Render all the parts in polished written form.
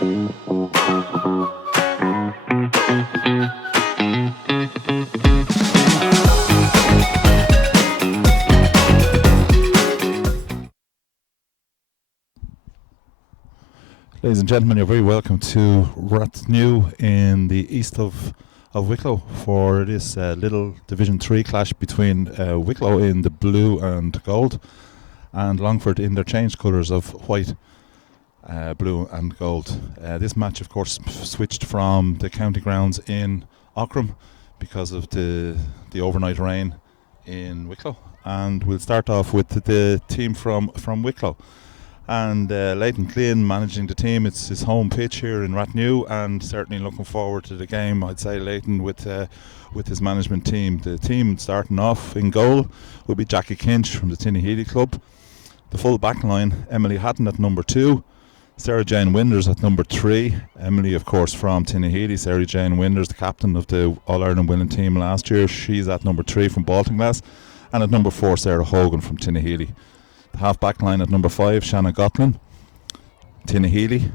Ladies and gentlemen, you're very welcome to Rathnew in the east of Wicklow for this little Division 3 clash between Wicklow in the blue and gold and Longford in their changed colours of white, blue and gold. This match, of course, switched from the county grounds in Aughrim because of the overnight rain in Wicklow. And we'll start off with the team from Wicklow. And Leighton Clean managing the team. It's his home pitch here in Rathnew, and certainly looking forward to the game. I'd say Leighton with his management team. The team starting off in goal will be Jackie Kinch from the Tinnahealy club. The full back line, Emily Hatton at number 2, Sarah Jane Winders at number 3. Emily, of course, from Tinnahealy. Sarah Jane Winders, the captain of the All-Ireland winning team last year. She's at number 3 from Baltinglass. And at number 4, Sarah Hogan from Tinnahealy. The half-back line at number 5, Shanna Gotlin, Tinnahealy.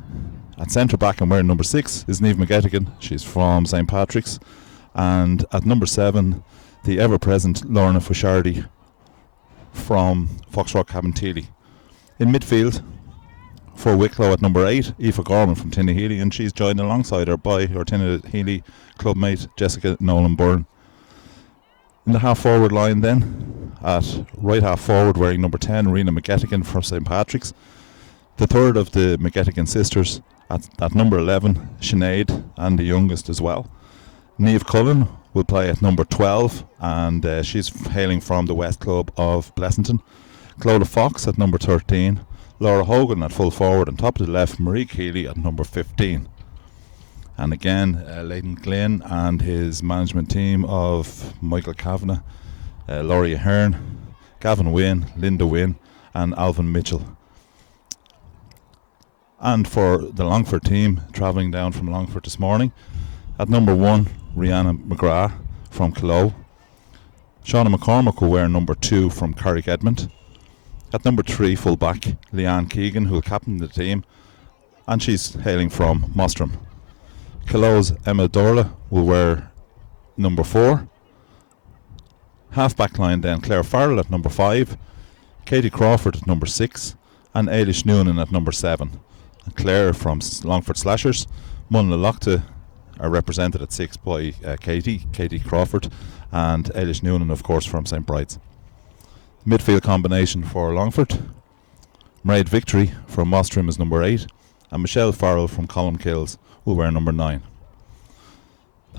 At centre-back and wearing number 6 is Niamh McGettigan. She's from St. Patrick's. And at number 7, the ever-present Lorna Fushardi from Foxrock Cabinteely. In midfield, for Wicklow at number 8, Aoife Gorman from Tinnahealy, and she's joined alongside her by her Tinnahealy clubmate Jessica Nolan Byrne. In the half-forward line then, at right half-forward wearing number 10, Rena McGettigan from St. Patrick's. The third of the McGettigan sisters at number 11, Sinead, and the youngest as well. Niamh Cullen will play at number 12, and she's hailing from the West Club of Blessington. Clodagh Fox at number 13, Laura Hogan at full forward, and top of the left, Marie Keeley at number 15. And again, Leighton Glynn and his management team of Michael Kavanagh, Laurie Ahern, Gavin Wynne, Linda Wynne, and Alvin Mitchell. And for the Longford team, travelling down from Longford this morning, at number 1, Rihanna McGrath from Wicklow. Shauna McCormick will wear number 2 from Carrick Edmond. At number 3, full back, Leanne Keegan, who will captain the team, and she's hailing from Mostram. Killow's Emma Dorla will wear number 4. Half-back line then, Claire Farrell at number 5, Katie Crawford at number 6, and Eilish Noonan at number 7. And Claire from Longford Slashers, Munla Lochta are represented at 6 by Katie Crawford, and Eilish Noonan, of course, from St. Bride's. Midfield combination for Longford, Mairead Victory from Mostram is number 8, and Michelle Farrell from Columkills will wear number 9.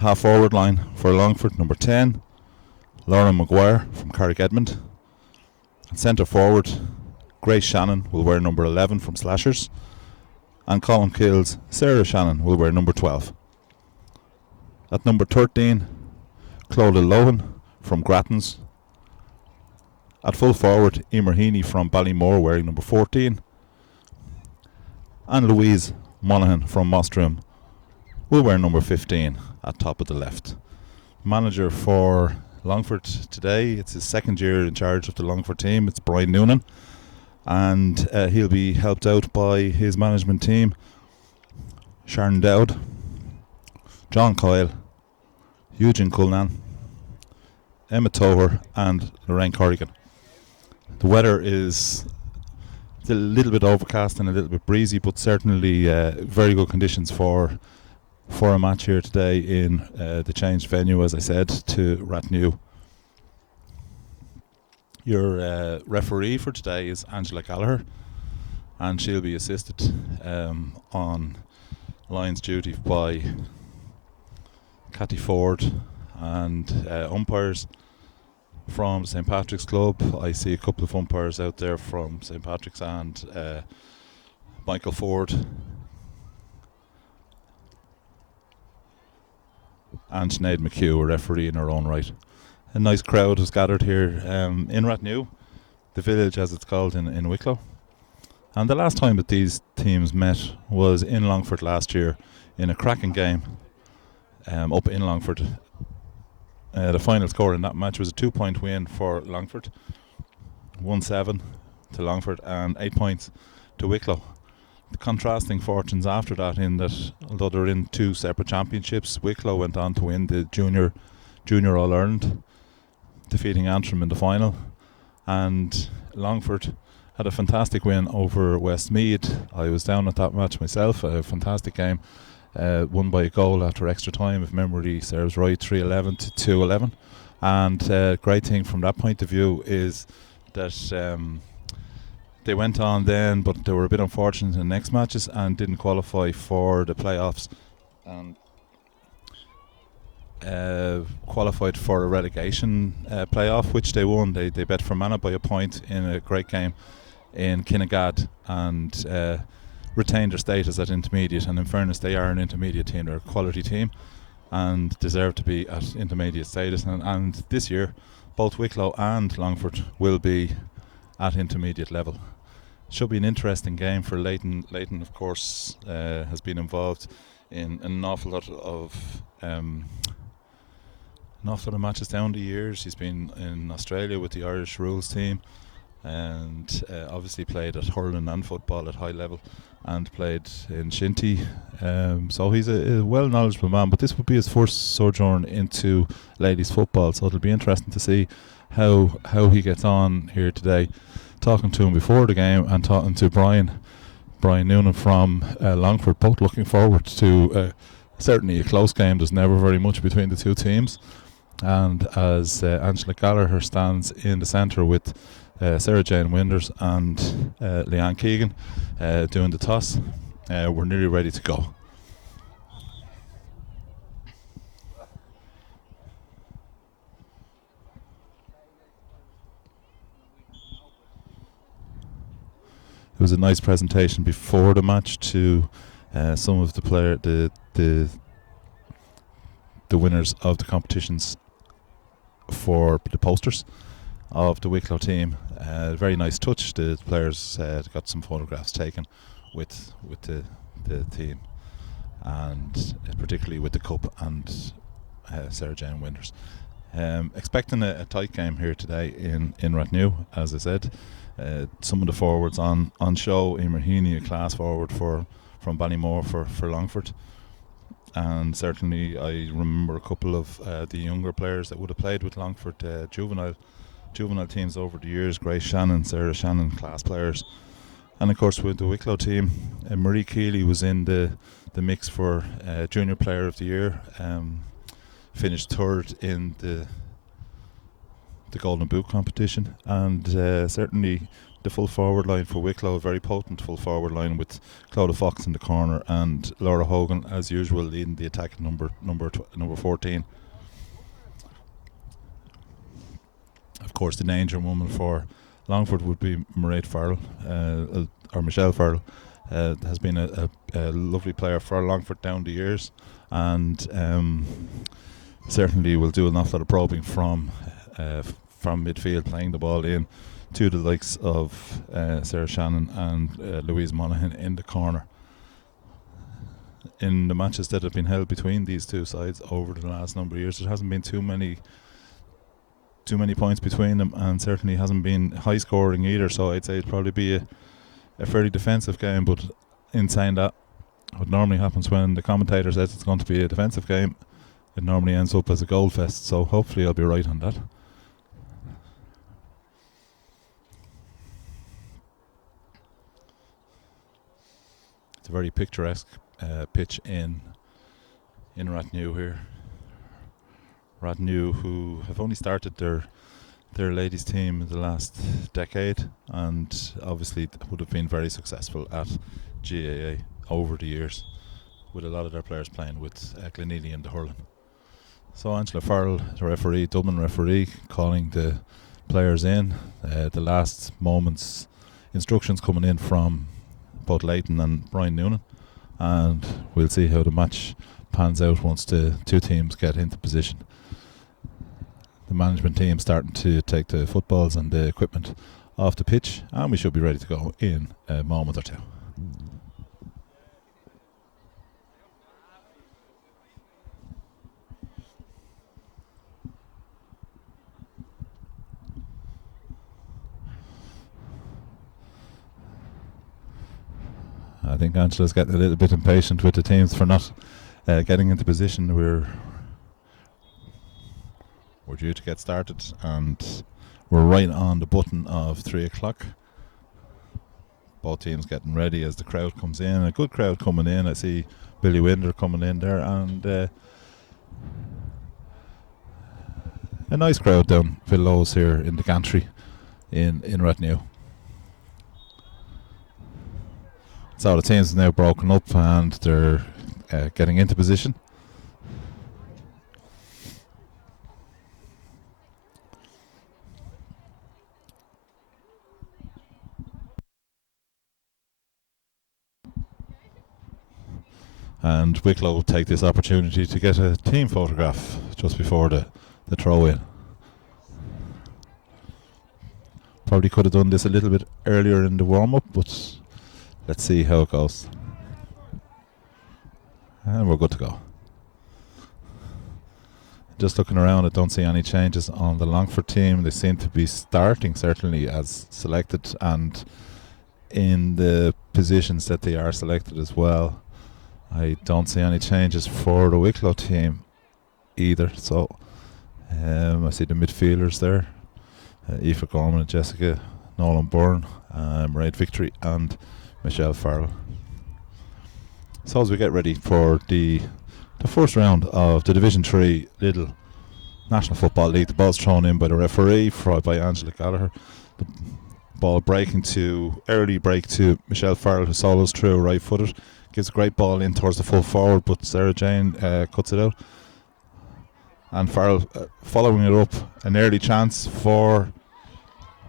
Half forward line for Longford, number 10, Laura Maguire from Carrick Edmond. Centre forward, Grace Shannon will wear number 11 from Slashers, and Columkills' Sarah Shannon will wear number 12. At number 13, Clodagh Lohan from Grattans. At full forward, Emer Heaney from Ballymore wearing number 14, and Louise Monaghan from Mostram will wear number 15 at top of the left. Manager for Longford today, it's his second year in charge of the Longford team, it's Brian Noonan, and he'll be helped out by his management team, Sharon Dowd, John Coyle, Eugene Culnan, Emma Toher, and Lorraine Corrigan. The weather is a little bit overcast and a little bit breezy, but certainly very good conditions for a match here today in the changed venue, as I said, to Rathnew. Your referee for today is Angela Gallagher, and she'll be assisted on Lions duty by Cathy Ford, and umpires from St. Patrick's Club. I see a couple of umpires out there from St. Patrick's, and Michael Ford and Sinead McHugh, a referee in her own right. A nice crowd has gathered here in Rathnew, the village as it's called in Wicklow. And the last time that these teams met was in Longford last year in a cracking game up in Longford. The final score in that match was a 2-point win for Longford, 1-7 to Longford and 8 points to Wicklow. the contrasting fortunes after that, in that although they're in two separate championships, Wicklow went on to win the junior All Ireland, defeating Antrim in the final, and Longford had a fantastic win over Westmeath. I was down at that match myself. A fantastic game, won by a goal after extra time, if memory serves right, 3-11 to 2-11. And great thing from that point of view is that they went on then, but they were a bit unfortunate in the next matches and didn't qualify for the playoffs, and qualified for a relegation playoff, which they won. They bet Fermanagh by a point in a great game in Kinnegad, and retained their status at intermediate. And in fairness, they are an intermediate team. They're a quality team and deserve to be at intermediate status. And this year, both Wicklow and Longford will be at intermediate level. Should be an interesting game for Leighton. Leighton, of course, has been involved in an awful lot of matches down the years. He's been in Australia with the Irish rules team, and obviously played at hurling and football at high level, and played in Shinty. So he's a well knowledgeable man, but this would be his first sojourn into ladies football, so it'll be interesting to see how he gets on here today. Talking to him before the game, and talking to Brian Noonan from Longford, both looking forward to certainly a close game. There's never very much between the two teams, and as Angela Gallagher stands in the centre with Sarah Jane Winders and Leanne Keegan doing the toss, we're nearly ready to go. It was a nice presentation before the match to some of the winners of the competitions for the posters of the Wicklow team. Very nice touch. The players got some photographs taken with the team, and particularly with the cup and Sarah Jane Winders. Expecting a tight game here today in Rathnew, as I said. Some of the forwards on show. Emer Heaney, a class forward from Ballymore for Longford, and certainly I remember a couple of the younger players that would have played with Longford juvenile teams over the years. Grace Shannon, Sarah Shannon, class players. And of course with the Wicklow team, Marie Keeley was in the mix for Junior Player of the Year, finished third in the Golden Boot competition, and certainly the full forward line for Wicklow, a very potent full forward line with Clodagh Fox in the corner and Laura Hogan as usual leading the attack at number 14. Of course, the danger woman for Longford would be Mairead Farrell, or Michelle Farrell. Has been a lovely player for Longford down the years, and certainly will do an awful lot of probing from midfield, playing the ball in to the likes of Sarah Shannon and Louise Monaghan in the corner. In the matches that have been held between these two sides over the last number of years, there hasn't been too many points between them, and certainly hasn't been high scoring either, so I'd say it'd probably be a fairly defensive game. But in saying that, what normally happens when the commentator says it's going to be a defensive game, it normally ends up as a goal fest, so hopefully I'll be right on that. It's a very picturesque pitch in Rathnew here. Rathnew, who have only started their ladies team in the last decade, and obviously would have been very successful at GAA over the years, with a lot of their players playing with Glenealy in the hurling. So Angela Farrell, the referee, Dublin referee, calling the players in. The last moments instructions coming in from both Leighton and Brian Noonan, and we'll see how the match pans out once the two teams get into position. The management team starting to take the footballs and the equipment off the pitch, and we should be ready to go in a moment or two. I think Angela's getting a little bit impatient with the teams for not getting into position. We're due to get started, and we're right on the button of 3 o'clock. Both teams getting ready as the crowd comes in. A good crowd coming in. I see Billy Winder coming in there, and a nice crowd down Villow's here in the gantry in Rathnew. So the teams are now broken up and they're getting into position. And Wicklow will take this opportunity to get a team photograph just before the throw in. Probably could have done this a little bit earlier in the warm-up, but let's see how it goes. And we're good to go. Just looking around, I don't see any changes on the Longford team. They seem to be starting certainly as selected and in the positions that they are selected as well. I don't see any changes for the Wicklow team either. So I see the midfielders there. Aoife Gorman and Jessica Nolan Byrne, Mairead Victory and Michelle Farrell. So as we get ready for the first round of the Division 3 Lidl National Football League, the ball's thrown in by the referee by Angela Gallagher. The ball early break to Michelle Farrell, who solos through right footed. Gives a great ball in towards the full forward, but Sarah Jane cuts it out. And Farrell following it up, an early chance for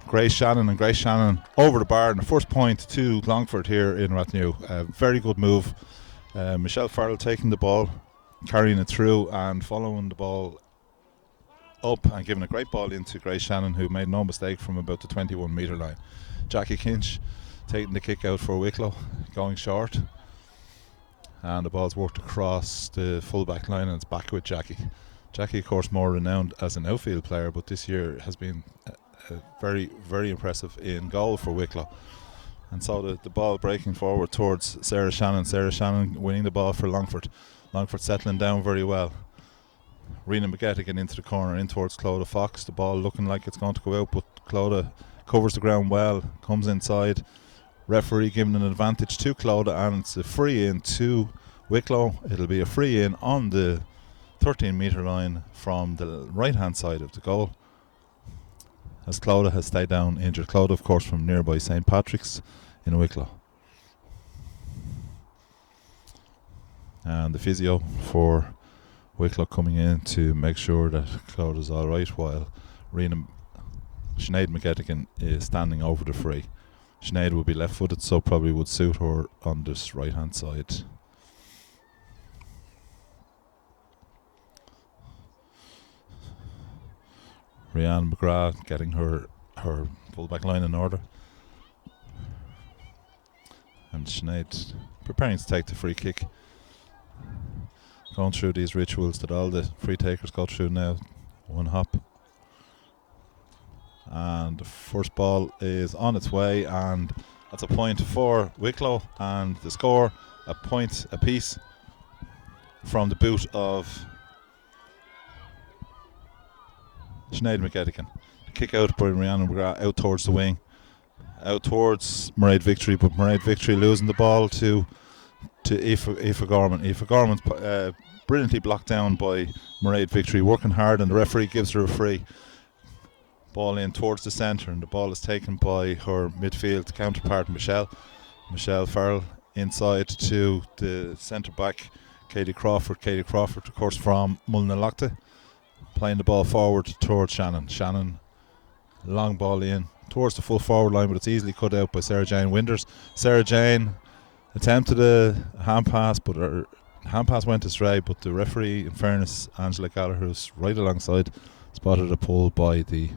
Grace Shannon, and Grace Shannon over the bar, and the first point to Longford here in Rathnew. Very good move. Michelle Farrell taking the ball, carrying it through and following the ball up and giving a great ball into Grace Shannon, who made no mistake from about the 21 metre line. Jackie Kinch taking the kick out for Wicklow, going short. And the ball's worked across the full back line and it's back with Jackie. Jackie, of course, more renowned as an outfield player, but this year has been very, very impressive in goal for Wicklow. And so the ball breaking forward towards Sarah Shannon. Sarah Shannon winning the ball for Longford. Longford settling down very well. Rena McGettigan into the corner, in towards Clodagh Fox. The ball looking like it's going to go out, but Clodagh covers the ground well, comes inside. Referee giving an advantage to Clodagh, and it's a free in to Wicklow. It'll be a free in on the 13 metre line from the right hand side of the goal, as Clodagh has stayed down injured. Clodagh, of course, from nearby St Patrick's in Wicklow. And the physio for Wicklow coming in to make sure that Clodagh's alright, while Sinead McGettigan is standing over the free. Sinead will be left footed, so probably would suit her on this right hand side. Rianne McGrath getting her full back line in order. And Sinead preparing to take the free kick. Going through these rituals that all the free takers go through now. One hop. And the first ball is on its way, and that's a point for Wicklow, and the score a point apiece from the boot of Sinead McGettigan. Kick out by Rihanna McGrath out towards the wing, out towards Mairead Victory, but Mairead Victory losing the ball to Aoife Gorman. Aoife Gorman's brilliantly blocked down by Mairead Victory, working hard, and the referee gives her a free. Ball in towards the centre, and the ball is taken by her midfield counterpart Michelle Farrell inside to the centre back Katie Crawford, of course, from Mullinalochta, playing the ball forward towards Shannon, long ball in towards the full forward line, but it's easily cut out by Sarah Jane Winders. Sarah Jane attempted a hand pass, but her hand pass went astray, but the referee, in fairness, Angela Gallagher, who's right alongside, spotted a pull by the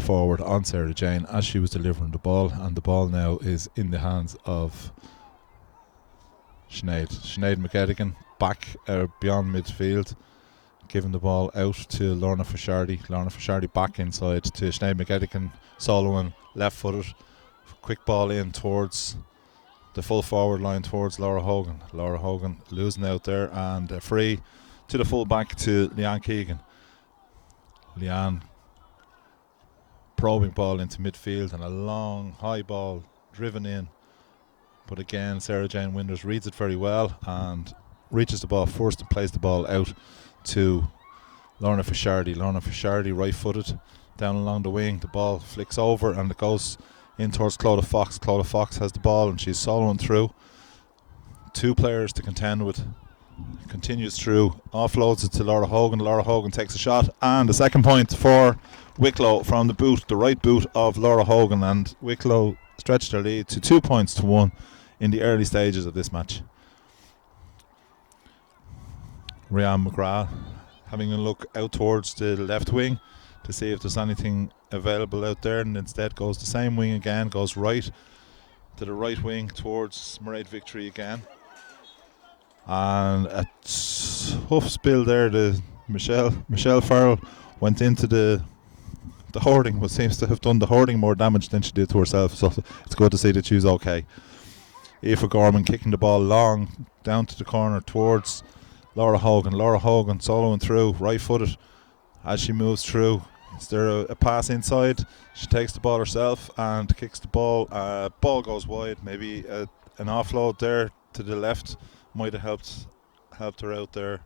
forward on Sarah Jane as she was delivering the ball, and the ball now is in the hands of Sinead McGettigan, back beyond midfield, giving the ball out to Lorna Fashardi back inside to Sinead McGettigan, soloing left footed, quick ball in towards the full forward line towards Laura Hogan. Laura Hogan losing out there, and a free to the full back to Leanne Keegan. Leanne probing ball into midfield, and a long high ball driven in. But again, Sarah Jane Winders reads it very well and reaches the ball first and plays the ball out to Lorna Fishardi. Lorna Fishardi, right footed, down along the wing. The ball flicks over and it goes in towards Clodagh Fox. Clodagh Fox has the ball and she's soloing through. 2 players to contend with. Continues through, offloads it to Laura Hogan. Laura Hogan takes a shot, and the second point for Wicklow from the boot, the right boot of Laura Hogan, and Wicklow stretched their lead to 2 points to 1 in the early stages of this match. Rhiannon McGrath having a look out towards the left wing to see if there's anything available out there, and instead goes the same wing again, goes right to the right wing towards Mairead Victory again. And a tough spill there. Michelle Farrell went into the hoarding, but seems to have done the hoarding more damage than she did to herself, so it's good to see that she's okay. Aoife Gorman kicking the ball long down to the corner towards Laura Hogan. Laura Hogan soloing through, right footed as she moves through. Is there a pass inside? She takes the ball herself and kicks the ball. Ball goes wide. Maybe an offload there to the left might have helped her out there.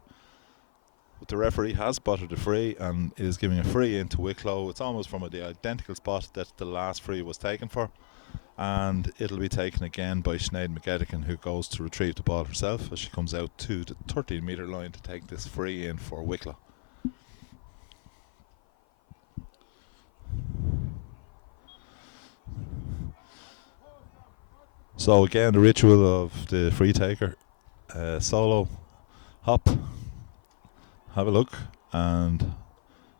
But the referee has spotted a free and is giving a free into Wicklow. It's almost from the identical spot that the last free was taken for, and it'll be taken again by Sinead McGettigan, who goes to retrieve the ball herself as she comes out to the 13-metre line to take this free in for Wicklow. So again, the ritual of the free taker. Solo hop, have a look, and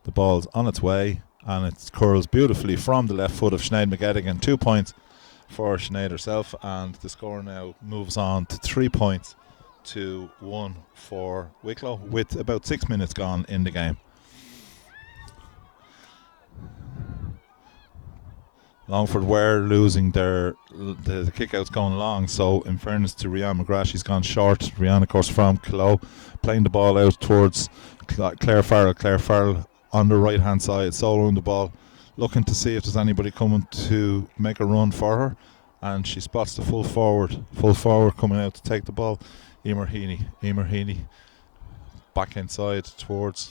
the ball's on its way, and it curls beautifully from the left foot of Sinead McGettigan. 2 points for Sinead herself, and the score now moves on to 3 points to 1 for Wicklow with about 6 minutes gone in the game. Longford were losing the kick-outs going long, so in fairness to Rhiannon McGrath, she's gone short. Rhiannon, of course, from Wicklow, playing the ball out towards Claire Farrell. Claire Farrell on the right-hand side, soloing the ball, looking to see if there's anybody coming to make a run for her, and she spots the full forward coming out to take the ball. Emer Heaney back inside towards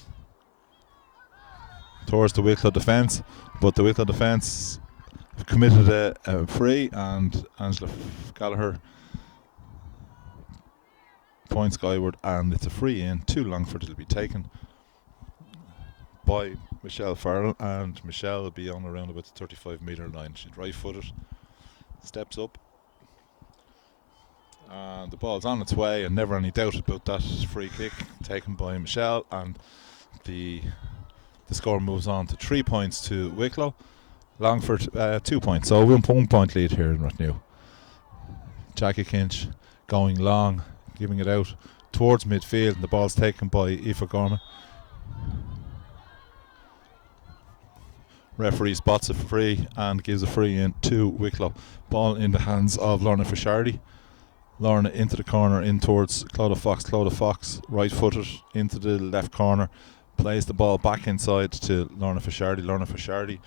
the Wicklow defence, but the Wicklow defence committed a free, and Angela Gallagher points skyward, and it's a free in to Longford. It'll be taken by Michelle Farrell, and Michelle will be on around about the 35-metre line. She's right footed, steps up, and the ball's on its way, and never any doubt about that free kick taken by Michelle, and the score moves on to 3 points to Wicklow. Longford 2 points, so 1 point lead here in Rathnew. Jackie Kinch going long, giving it out towards midfield, and the ball's taken by Aoife Gorman. Referee spots a free and gives a free in to Wicklow. Ball in the hands of Lorna Fishardi. Lorna into the corner, in towards Clodagh Fox. Clodagh Fox, right footed into the left corner, plays the ball back inside to Lorna Fishardi. Lorna Fishardi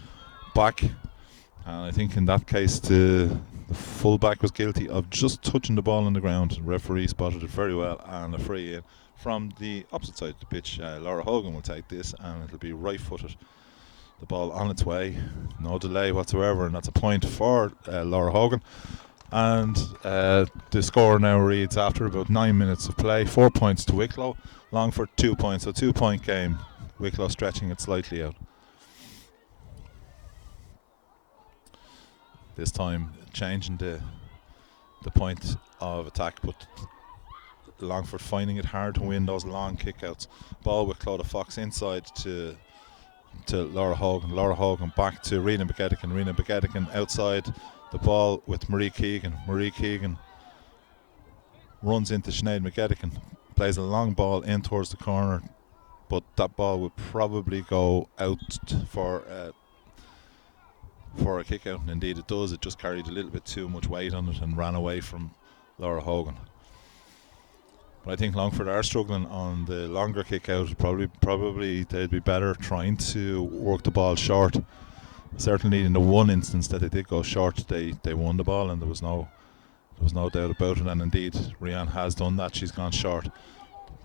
back, and I think in that case the full-back was guilty of just touching the ball on the ground. The referee spotted it very well, and a free in from the opposite side of the pitch. Laura Hogan will take this, and it'll be right-footed. The ball on its way, no delay whatsoever, and that's a point for Laura Hogan. And the score now reads, after about 9 minutes of play, 4 points to Wicklow, Longford 2 points, so 2 point game. Wicklow stretching it slightly out. This time changing the point of attack, but Longford finding it hard to win those long kickouts. Ball with Clodagh Fox inside to Laura Hogan. Laura Hogan back to Rena McGettigan. Rena McGettigan outside the ball with Marie Keegan. Marie Keegan runs into Sinead McGettigan, plays a long ball in towards the corner, but that ball would probably go out for a kick out, and indeed it does. It just carried a little bit too much weight on it and ran away from Laura Hogan. But I think Longford are struggling on the longer kick out. Probably they'd be better trying to work the ball short. Certainly in the one instance that they did go short, they won the ball, and there was no doubt about it. And indeed, Rianne has done that. She's gone short.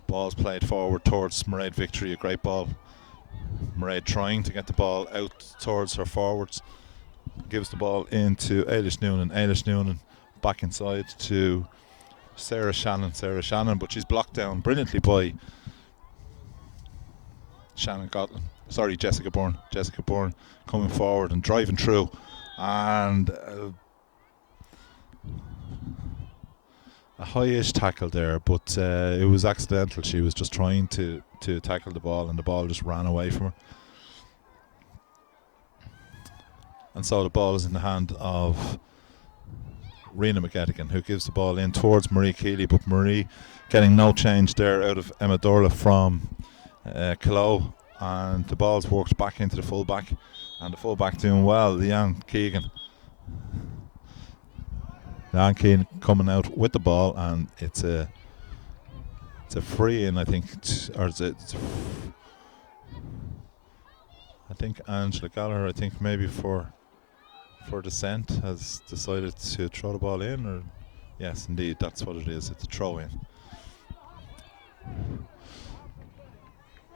Ball's played forward towards Mairead Victory. A great ball. Mairead trying to get the ball out towards her forwards. Gives the ball into Eilish Noonan. Eilish Noonan back inside to Sarah Shannon, but she's blocked down brilliantly by Jessica Byrne. Jessica Byrne coming forward and driving through, and a high-ish tackle there, but it was accidental. She was just trying to tackle the ball, and the ball just ran away from her. And so the ball is in the hand of Rena McGettigan, who gives the ball in towards Marie Keeley, but Marie getting no change there out of Emma Dorla from Wicklow, and the ball's worked back into the fullback, and the fullback doing well, Leanne Keegan. Leanne Keegan coming out with the ball, and it's a free in, I think, I think Angela Gallagher, I think maybe for dissent, has decided to throw the ball in, or yes, indeed, that's what it is. It's a throw in.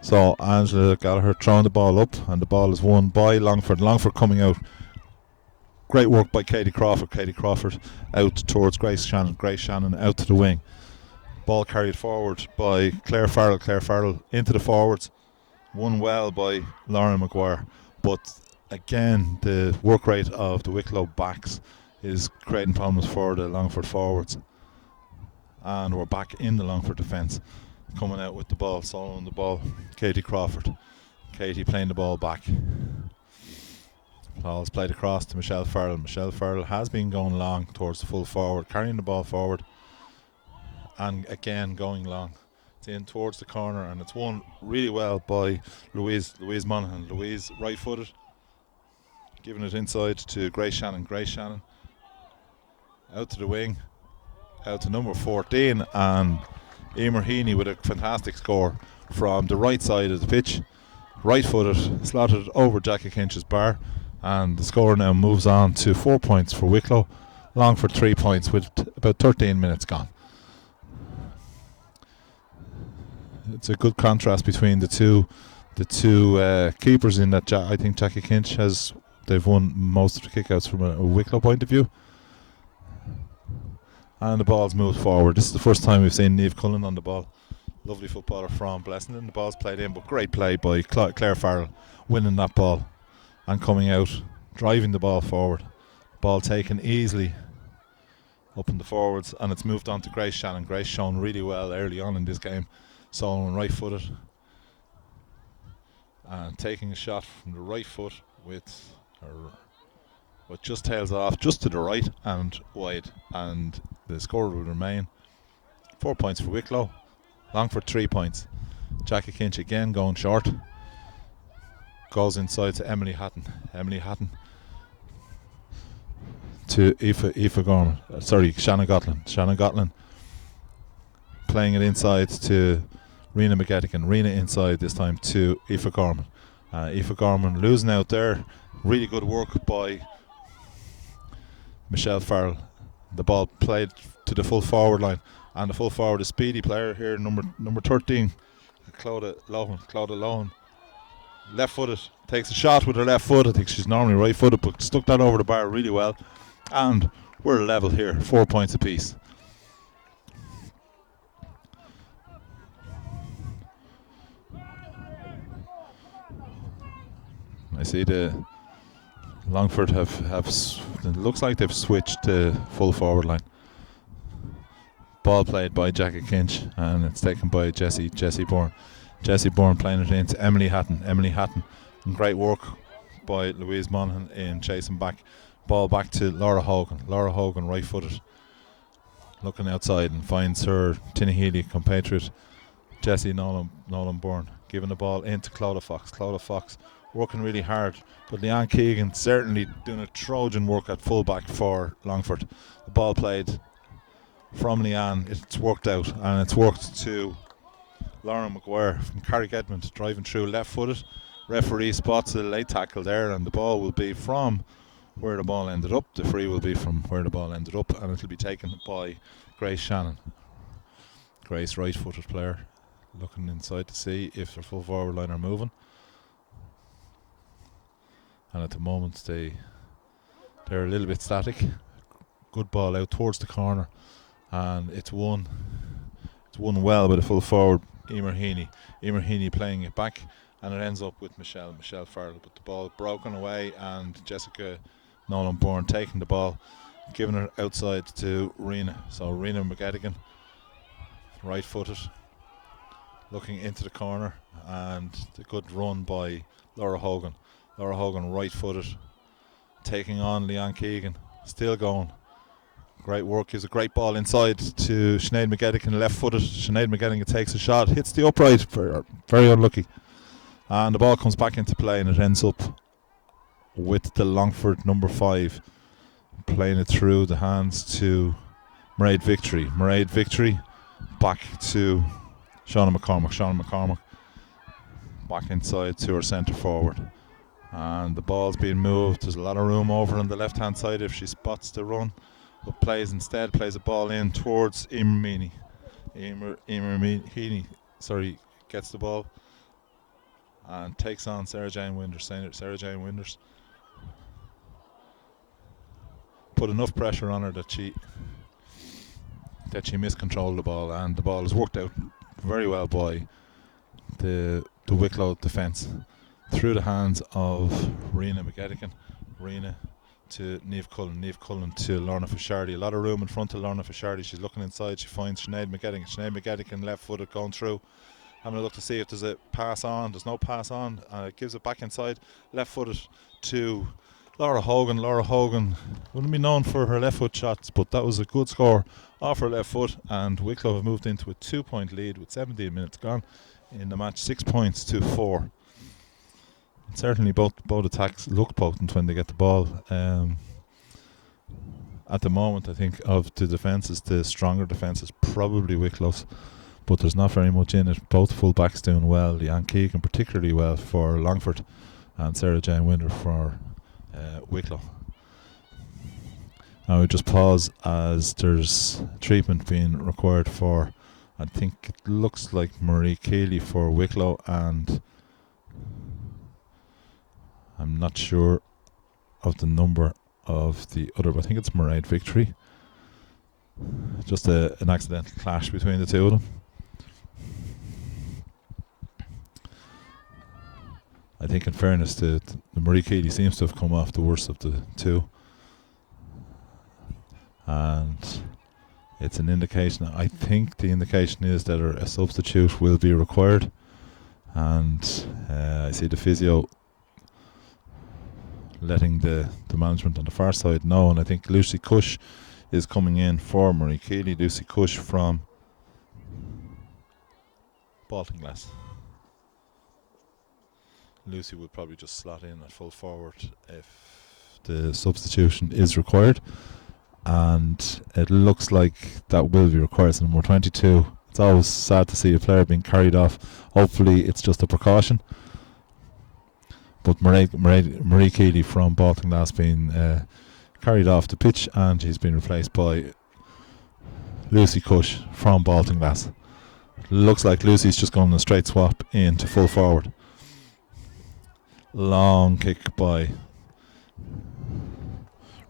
So Angela Gallagher throwing the ball up, and the ball is won by Longford. Longford coming out. Great work by Katie Crawford. Katie Crawford out towards Grace Shannon. Grace Shannon out to the wing. Ball carried forward by Claire Farrell. Claire Farrell into the forwards. Won well by Lauren Maguire, but again, the work rate of the Wicklow backs is creating problems for the Longford forwards. And we're back in the Longford defence. Coming out with the ball, soloing the ball, Katie Crawford. Katie playing the ball back. Ball's played across to Michelle Farrell. Michelle Farrell has been going long towards the full forward, carrying the ball forward, and again going long. It's in towards the corner, and it's won really well by Louise Monaghan. Louise right-footed, giving it inside to Grace Shannon. Grace Shannon out to the wing, out to number 14, and Emer Heaney with a fantastic score from the right side of the pitch. Right-footed, slotted over Jackie Kinch's bar, and the score now moves on to 4 points for Wicklow. Longford 3 points with about 13 minutes gone. It's a good contrast between the two keepers in that I think Jackie Kinch they've won most of the kickouts from a Wicklow point of view. And the ball's moved forward. This is the first time we've seen Niamh Cullen on the ball. Lovely footballer from Blessington. The ball's played in, but great play by Claire Farrell, winning that ball and coming out, driving the ball forward. Ball taken easily up in the forwards, and it's moved on to Grace Shannon. Grace shown really well early on in this game. Solomon right-footed and taking a shot from the right foot with what just tails off just to the right and wide, and the score will remain 4 points for Wicklow. Longford 3 points. Jackie Kinch again going short, goes inside to Emily Hatton. Emily Hatton to Aoife Gorman. Shannon Gotlin. Shannon Gotlin playing it inside to Rena McGettigan. Rena inside this time to Aoife Gorman. Aoife Gorman losing out there. Really good work by Michelle Farrell. The ball played to the full forward line, and the full forward, a speedy player here, number 13, Clodagh Lohan. Left-footed, takes a shot with her left foot. I think she's normally right-footed, but stuck that over the bar really well. And we're level here, 4 points apiece. I see the Longford have it looks like they've switched to full forward line. Ball played by Jackie Kinch, and it's taken by Jessie Bourne. Jessie Bourne playing it into Emily Hatton. Emily Hatton, and great work by Louise Monaghan in chasing back. Ball back to Laura Hogan. Laura Hogan right-footed, looking outside and finds her Tinahely compatriot Jessie Nolan Bourne, giving the ball into Clodagh Fox. Clodagh Fox working really hard, but Leanne Keegan certainly doing a Trojan work at fullback for Longford. The ball played from Leanne. It's worked out, and it's worked to Lauren McGuire from Carrick Edmond, driving through left-footed. Referee spots a late tackle there, and the ball will be from where the ball ended up. The free will be from where the ball ended up, and it'll be taken by Grace Shannon. Grace, right-footed player, looking inside to see if their full forward line are moving. And at the moment they're a little bit static. Good ball out towards the corner, and it's won well by the full forward Emer Heaney. Emer Heaney playing it back, and it ends up with Michelle Farrell, but the ball broken away, and Jessica Nolan Bourne taking the ball, giving it outside to Rena. So Rena McGettigan, right footed, looking into the corner, and a good run by Laura Hogan. Laura Hogan right footed, taking on Leanne Keegan, still going. Great work, gives a great ball inside to Sinead McGettigan, left footed. Sinead McGettigan takes a shot, hits the upright, very unlucky. And the ball comes back into play, and it ends up with the Longford number 5 playing it through the hands to Mairead Victory. Mairead Victory back to Shauna McCormack. Shauna McCormack back inside to her centre forward. And the ball's being moved. There's a lot of room over on the left hand side if she spots the run, but plays a ball in towards Emer Heaney. Gets the ball and takes on Sarah Jane Winders. Sarah Jane Winders put enough pressure on her that she miscontrolled the ball, and the ball is worked out very well by the Wicklow defence through the hands of Rena McGettigan. Rena to Niamh Cullen. Niamh Cullen to Lorna Fishardy. A lot of room in front of Lorna Fishardy. She's looking inside. She finds Sinead McGettigan. Sinead McGettigan left footed going through. Having a look to see if there's a pass on. There's no pass on. It gives it back inside. Left footed to Laura Hogan. Laura Hogan wouldn't be known for her left foot shots, but that was a good score off her left foot, and Wicklow have moved into a 2-point lead with 17 minutes gone in the match, 6 points to 4. Certainly both attacks look potent when they get the ball. At the moment, I think of the defences, the stronger defence is probably Wicklow's, but there's not very much in it. Both full backs doing well. Leanne Keegan particularly well for Longford, and Sarah Jane Winder for Wicklow. Now we just pause as there's treatment being required for, I think it looks like Marie Keeley for Wicklow, and I'm not sure of the number of the other, but I think it's Mairead Victory. Just an accidental clash between the two of them. I think in fairness to the Marie Keeley seems to have come off the worst of the two, and it's an indication. I think the indication is that a substitute will be required, and I see the physio letting the management on the far side know, and I think Lucy Cush is coming in for Marie Keeley. Lucy Cush from Baltinglass. Lucy will probably just slot in at full forward if the substitution is required, and it looks like that will be required. So number 22, it's always sad to see a player being carried off. Hopefully it's just a precaution, but Marie Keeley from Baltinglass being carried off the pitch, and she's been replaced by Lucy Cush from Baltinglass. Looks like Lucy's just going a straight swap into full forward. Long kick by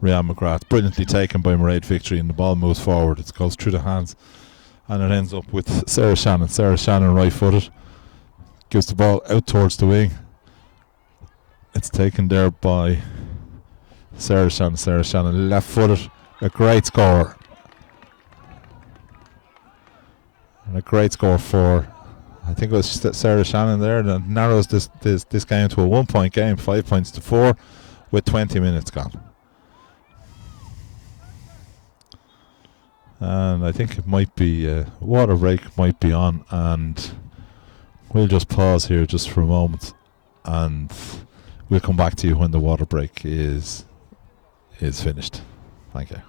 Rhiannon McGrath, brilliantly taken by Mairead Victory, and the ball moves forward. It goes through the hands, and it ends up with Sarah Shannon. Sarah Shannon right footed, gives the ball out towards the wing. It's taken there by Sarah Shannon. Sarah Shannon left footed, a great score, and a great score for, I think it was Sarah Shannon there, that narrows this game to a 1-point game, 5 points to 4 with 20 minutes gone. And I think it might be water break might be on, and we'll just pause here just for a moment, and we'll come back to you when the water break is finished. Thank you.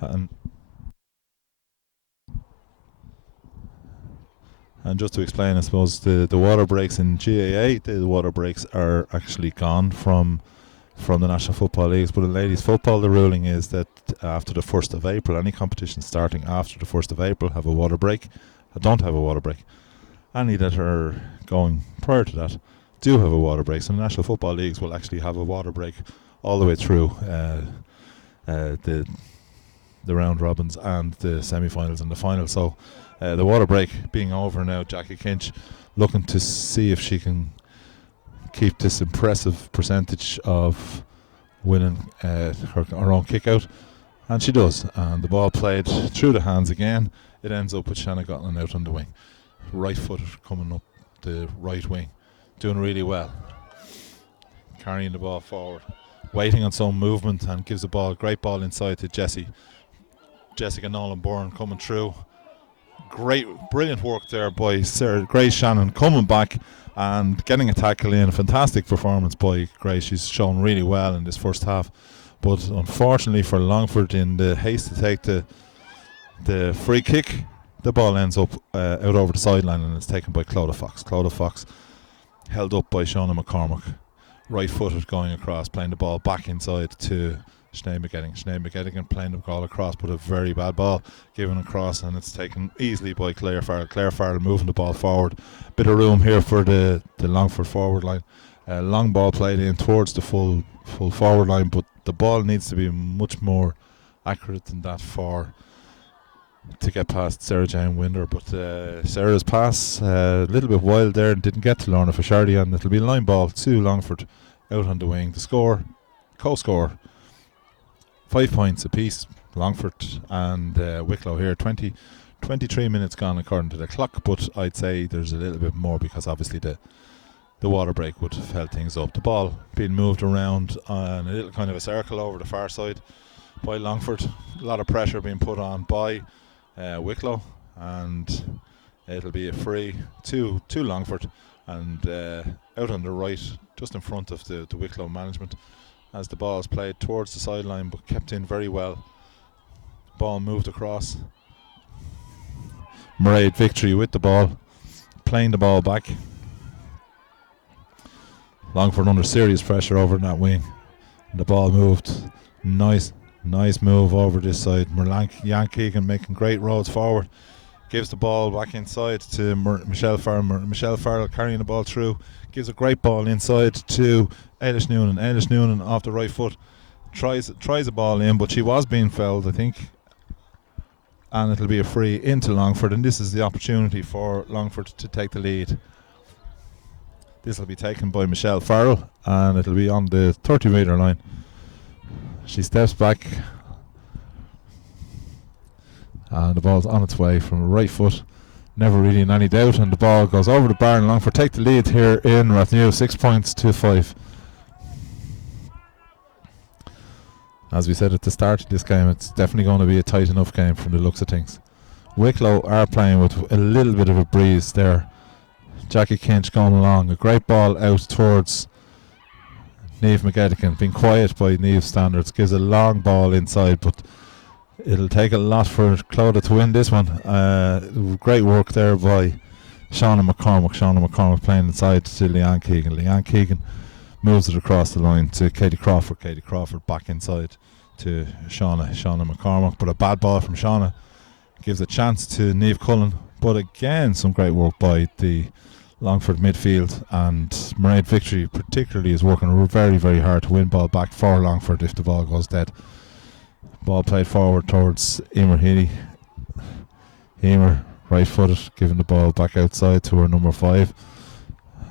And And just to explain, I suppose the water breaks in GAA, the water breaks are actually gone from the National Football Leagues. But in ladies football, the ruling is that after the 1st of April, any competition starting after the 1st of April have a water break. Don't have a water break. Any that are going prior to that do have a water break. So the National Football Leagues will actually have a water break all the way through the round robins and the semi-finals and the final. So the water break being over now, Jackie Kinch looking to see if she can keep this impressive percentage of winning her own kick out, and she does. And the ball played through the hands again. It ends up with Shanna Gotland out on the wing, right footed coming up the right wing, doing really well, carrying the ball forward, waiting on some movement, and gives the ball, great ball inside to Jessica Nolan Bourne coming through. Great, brilliant work there by Grace Shannon coming back and getting a tackle in. A fantastic performance by Grace. She's shown really well in this first half, but unfortunately for Longford, in the haste to take the free kick, the ball ends up out over the sideline and it's taken by Clodagh Fox. Clodagh Fox held up by Shauna McCormack, right footed going across, playing the ball back inside to Sinead McGettigan. Sinead McGettigan playing the ball across, but a very bad ball given across, and it's taken easily by Claire Farrell. Claire Farrell moving the ball forward. Bit of room here for the Longford forward line. Long ball played in towards the full forward line, but the ball needs to be much more accurate than that to get past Sarah Jane Winder. But Sarah's pass a little bit wild there and didn't get to Lorna Fishardi, and it'll be a line ball to Longford out on the wing. The score, co-score, 5 points apiece, Longford and Wicklow here. 23 minutes gone according to the clock, but I'd say there's a little bit more because obviously the water break would have held things up. The ball being moved around on a little kind of a circle over the far side by Longford. A lot of pressure being put on by Wicklow, and it'll be a free to Longford, and out on the right, just in front of the Wicklow management, as the ball is played towards the sideline but kept in very well. Ball moved across. Mairead Victory with the ball, playing the ball back. Longford under serious pressure over in that wing. The ball moved. Nice move over this side. Jan Keegan making great roads forward. Gives the ball back inside to Michelle Farrell. Michelle Farrell carrying the ball through. Gives a great ball inside to Eilish Noonan. Eilish Noonan off the right foot. Tries a ball in, but she was being fouled, I think. And it'll be a free into Longford, and this is the opportunity for Longford to take the lead. This will be taken by Michelle Farrell, and it'll be on the 30-metre line. She steps back, and the ball's on its way from right foot. Never really in any doubt, and the ball goes over the bar, and Longford take the lead here in Rathnew, 6 points to 5. As we said at the start of this game, it's definitely going to be a tight enough game from the looks of things. Wicklow are playing with a little bit of a breeze there. Jackie Kinch going along, a great ball out towards Niamh McGettigan, being quiet by Niamh's standards, gives a long ball inside, but it'll take a lot for Clodagh to win this one. Great work there by Shauna McCormack. Shauna McCormack playing inside to Leanne Keegan. Leanne Keegan moves it across the line to Katie Crawford. Katie Crawford back inside to Shauna McCormack, but a bad ball from Shauna gives a chance to Niamh Cullen. But again, some great work by the Longford midfield, and Mairead Victory particularly is working very, very hard to win ball back for Longford if the ball goes dead. Ball played forward towards Emer Healy. Emer, right footed, giving the ball back outside to her number 5,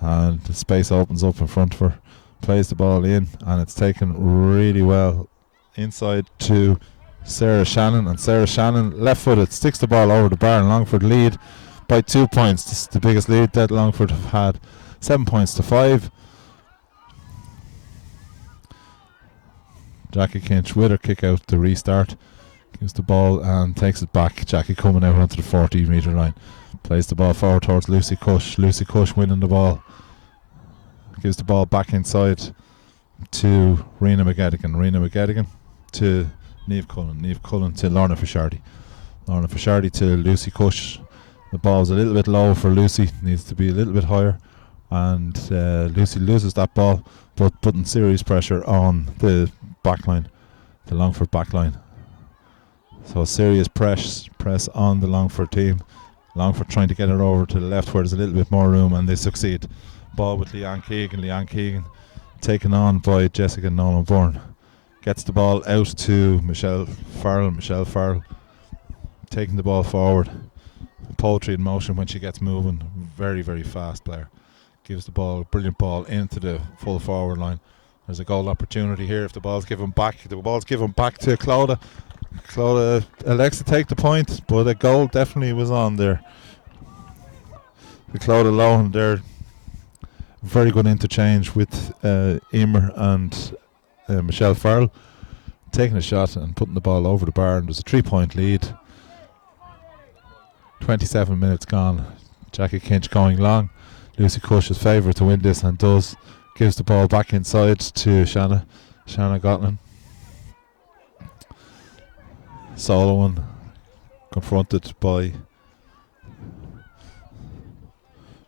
and the space opens up in front of her. Plays the ball in, and it's taken really well inside to Sarah Shannon, and Sarah Shannon left footed sticks the ball over the bar, and Longford lead by 2 points. This is the biggest lead that Longford have had, 7 points to 5. Jackie Kinch with her kick out to restart, gives the ball and takes it back. Jackie coming out onto the 40-metre line, plays the ball forward towards Lucy Cush. Lucy Cush winning the ball, gives the ball back inside to Rena McGettigan. Rena McGettigan to Niamh Cullen to Lorna Fishardi. Lorna Fishardi to Lucy Cush. The ball's a little bit low for Lucy, needs to be a little bit higher, and Lucy loses that ball, but putting serious pressure on the backline, the Longford backline. So serious press on the Longford team. Longford trying to get it over to the left where there's a little bit more room, and they succeed. Ball with Leanne Keegan. Leanne Keegan taken on by Jessica Nolan Byrne. Gets the ball out to Michelle Farrell. Michelle Farrell taking the ball forward. Poetry in motion when she gets moving. Very, very fast player. Gives the ball, a brilliant ball into the full forward line. There's a goal opportunity here if the ball's given back. The ball's given back to Clodagh. Clodagh elects to take the point, but a goal definitely was on there. The Clodagh Lohan there. Very good interchange with Emer and Michelle Farrell. Taking a shot and putting the ball over the bar, and there's a 3-point lead. 27 minutes gone. Jackie Kinch going long. Lucy Cush is favourite to win this and does. Gives the ball back inside to Shanna Gotlin. Solomon confronted by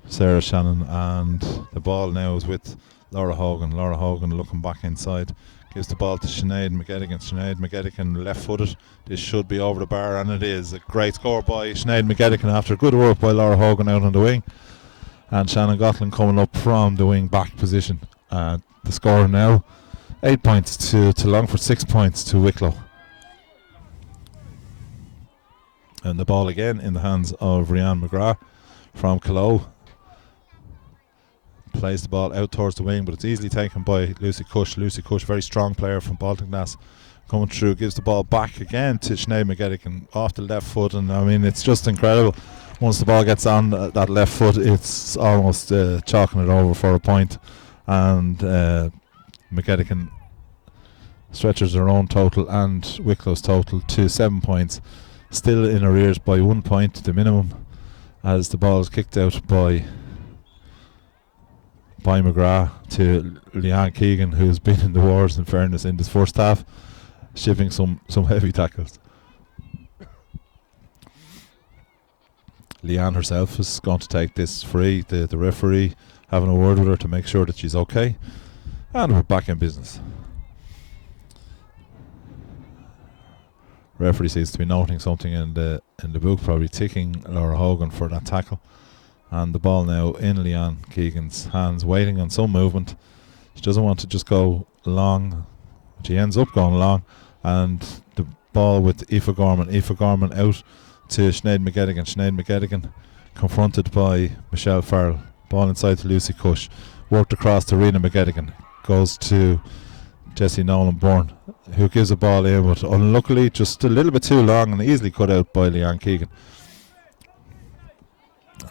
Sarah Shannon, and the ball now is with Laura Hogan. Laura Hogan looking back inside. Gives the ball to Sinead McGettigan. Sinead McGettigan left-footed. This should be over the bar, and it is. A great score by Sinead McGettigan after good work by Laura Hogan out on the wing. And Shannon Gotlin coming up from the wing back position. The score now 8 points to Longford, 6 points to Wicklow. And the ball again in the hands of Rianne McGrath from Wicklow. Plays the ball out towards the wing, but it's easily taken by Lucy Cush. Lucy Cush, very strong player from Baltinglass, coming through, gives the ball back again to Sinead McGettigan off the left foot, and I mean it's just incredible. Once the ball gets on that left foot, it's almost chalking it over for a point, and McGettigan stretches her own total and Wicklow's total to 7 points, still in arrears by 1 point, the minimum, as the ball is kicked out by McGrath to Leanne Keegan, who's been in the wars in fairness in this first half, shipping some heavy tackles. Leanne herself is going to take this free, the referee having a word with her to make sure that she's okay, and we're back in business. Referee seems to be noting something in the book, probably ticking Laura Hogan for that tackle. And the ball now in Leanne Keegan's hands, waiting on some movement. She doesn't want to just go long. She ends up going long. And the ball with Aoife Gorman. Aoife Gorman out to Sinead McGettigan. Sinead McGettigan confronted by Michelle Farrell. Ball inside to Lucy Cush. Worked across to Rena McGettigan. Goes to Jessie Nolan Byrne, who gives the ball in, but unluckily just a little bit too long and easily cut out by Leanne Keegan.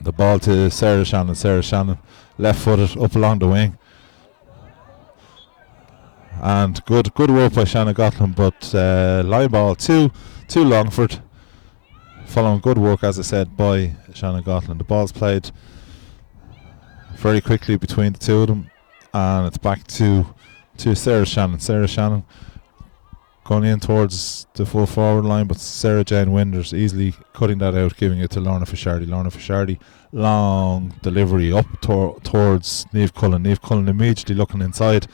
The ball to Sarah Shannon. Sarah Shannon left-footed up along the wing, and good work by Shannon Gotlin, but line ball to Longford, following good work, as I said, by Shannon Gotlin. The ball's played very quickly between the two of them, and it's back to Sarah Shannon. Sarah Shannon going in towards the full forward line, but Sarah Jane Winders easily cutting that out, giving it to Lorna Fishardi. Lorna Fishardi, long delivery up towards Niamh Cullen. Niamh Cullen immediately looking inside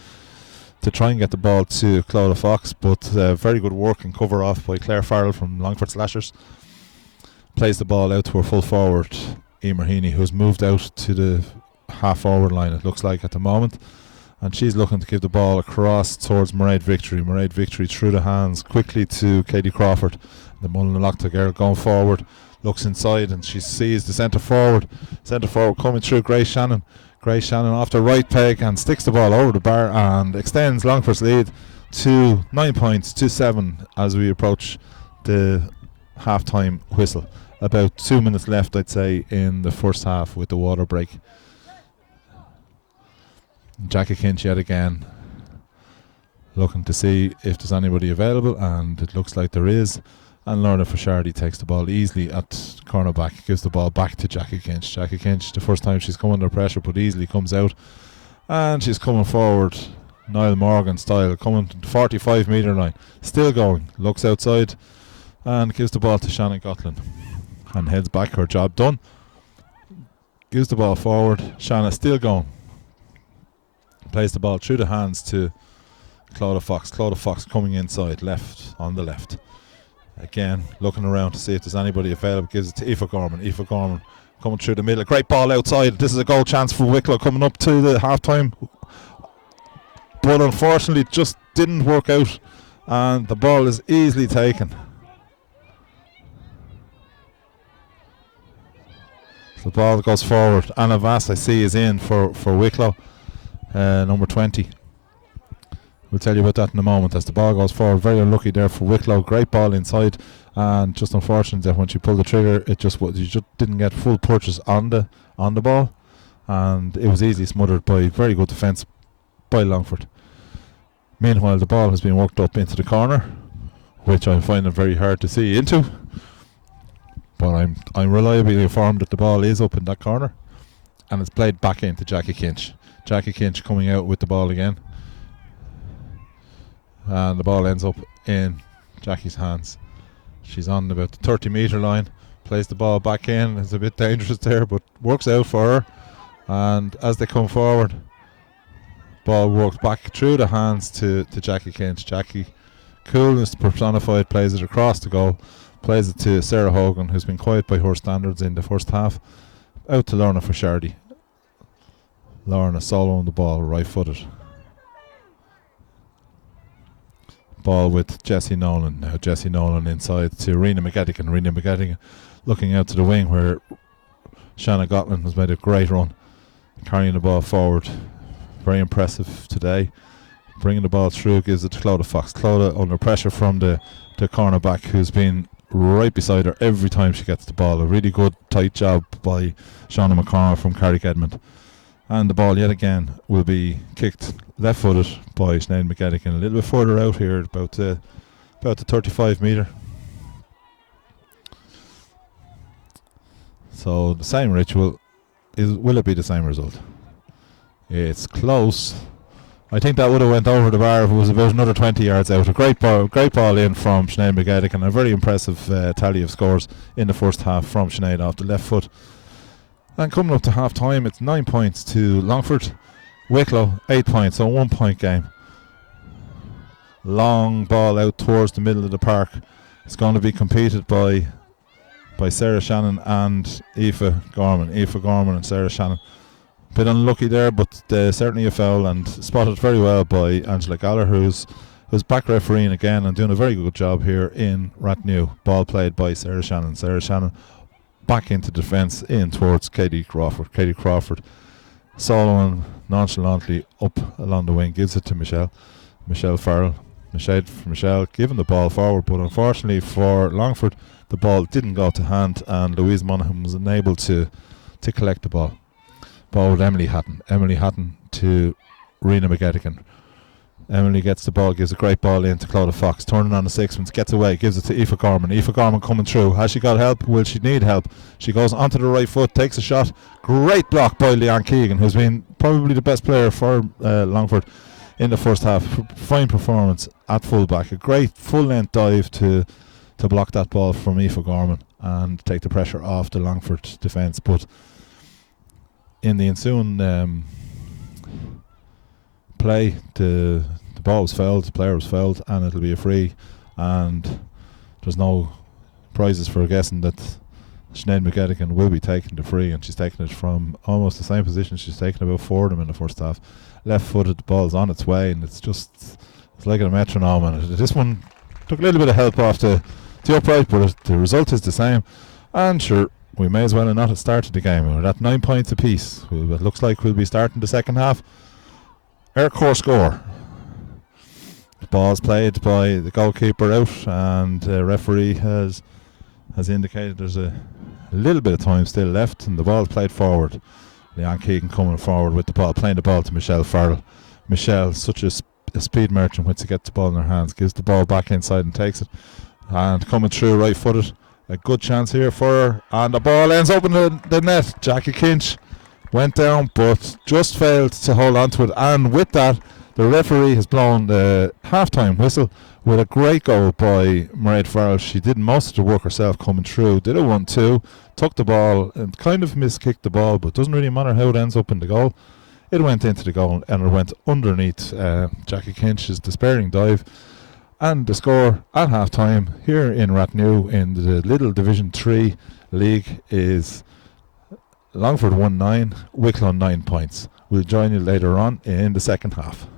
to try and get the ball to Clodagh Fox, but very good work and cover off by Claire Farrell from Longford Slashers. Plays the ball out to her full forward, Emer Heaney, who's moved out to the half forward line, it looks like at the moment. And she's looking to give the ball across towards Mairead Victory. Mairead Victory through the hands quickly to Katie Crawford. The Mullinalochta girl going forward, looks inside and she sees the centre forward coming through, Grace Shannon. Grace Shannon off the right peg and sticks the ball over the bar and extends Longford's lead to 9 points to 7 as we approach the half-time whistle. About 2 minutes left, I'd say, in the first half with the water break. Jackie Kinch yet again looking to see if there's anybody available, and it looks like there is, and Lorna Fishardi takes the ball easily at cornerback, gives the ball back to Jackie Kinch. Jackie Kinch, the first time she's come under pressure, but easily comes out, and she's coming forward Niall Morgan style, coming to the 45 metre line. Still going. Looks outside and gives the ball to Shannon Gatlin. And heads back, her job done. Gives the ball forward. Shanna still going. Plays the ball through the hands to Clodagh Fox. Clodagh Fox coming inside, left, on the left. Again, looking around to see if there's anybody available. Gives it to Aoife Gorman. Aoife Gorman coming through the middle. Great ball outside. This is a goal chance for Wicklow coming up to the half time. But unfortunately, it just didn't work out. And the ball is easily taken. The ball goes forward. Anna Vass, I see, is in for Wicklow. Number 20. We'll tell you about that in a moment as the ball goes forward. Very unlucky there for Wicklow. Great ball inside, and just unfortunate that when she pulled the trigger, you just didn't get full purchase on the ball, and it was easily smothered by very good defence by Longford. Meanwhile, the ball has been worked up into the corner, which I find it very hard to see into. But I'm reliably informed that the ball is up in that corner, and it's played back into Jackie Kinch. Jackie Kinch coming out with the ball again. And the ball ends up in Jackie's hands. She's on about the 30 metre line. Plays the ball back in. It's a bit dangerous there, but works out for her. And as they come forward, ball works back through the hands to Jackie Kinch. Jackie, coolness personified, plays it across the goal. Plays it to Sarah Hogan, who's been quiet by her standards in the first half. Out to Lorna Fashardi. Lorna soloing the ball, right footed. Ball with Jessie Nolan. Now Jessie Nolan inside to Rena McGettigan. Rena McGettigan looking out to the wing where Shanna Gatlin has made a great run. Carrying the ball forward. Very impressive today. Bringing the ball through, gives it to Clodagh Fox. Clodagh under pressure from the cornerback, who's been right beside her every time she gets the ball. A really good tight job by Shauna McConnell from Carrick Edmond. And the ball yet again will be kicked left-footed by Sinead McGettigan. A little bit further out here, about the 35 metre. So the same ritual. Will it be the same result? It's close. I think that would have went over the bar if it was about another 20 yards out. A great ball in from Sinead McGettigan. A very impressive tally of scores in the first half from Sinead off the left foot. And coming up to half time, it's 9 points to Longford. Wicklow 8 points, so 1 point game. Long ball out towards the middle of the park. It's going to be competed by Sarah Shannon and Aoife Gorman. Aoife Gorman and Sarah Shannon. Bit unlucky there, but certainly a foul, and spotted very well by Angela Gallagher, who's back refereeing again and doing a very good job here in Rathnew. Ball played by Sarah Shannon. Sarah Shannon back into defence in towards Katie Crawford. Katie Crawford soloing nonchalantly up along the wing, gives it to Michelle Farrell. Michelle giving the ball forward, but unfortunately for Longford, the ball didn't go to hand, and Louise Monaghan was unable to collect the ball. Ball with Emily Hatton to Rena McGettigan. Emily gets the ball, gives a great ball in to Clodagh Fox, turning on the sixpence, gets away, gives it to Aoife Gorman. Aoife Gorman coming through. Has she got help? Will she need help? She goes onto the right foot, takes a shot. Great block by Leanne Keegan, who's been probably the best player for Longford in the first half. Fine performance at full-back. A great full-length dive to block that ball from Aoife Gorman and take the pressure off the Longford defence. But in the ensuing play, the ball was fouled, the player was fouled, and it'll be a free, and there's no prizes for guessing that Sinead McGettigan will be taking the free, and she's taking it from almost the same position she's taken about 4 of them in the first half. Left footed, the ball's on its way, and it's like a metronome, and this one took a little bit of help off the upright, but the result is the same. And sure, we may as well have not started the game. We're at 9 points apiece. It looks like we'll be starting the second half. Aircore score. The ball's played by the goalkeeper out, and the referee has indicated there's a little bit of time still left, and the ball's played forward. Leanne Keegan coming forward with the ball, playing the ball to Michelle Farrell. Michelle, such a speed merchant, once she gets the ball in her hands, gives the ball back inside and takes it. And coming through right footed. A good chance here for her, and the ball ends up in the net. Jackie Kinch went down but just failed to hold on to it, and with that The referee has blown the half-time whistle with a great goal by Mairead Farrell. She did most of the work herself coming through, did a 1-2, took the ball and kind of miskicked the ball, but doesn't really matter how it ends up in the goal. It went into the goal and it went underneath Jackie Kinch's despairing dive. And the score at half-time here in Rathnew in the Lidl Division 3 League is Longford 1-9, Wicklow 9 points. We'll join you later on in the second half.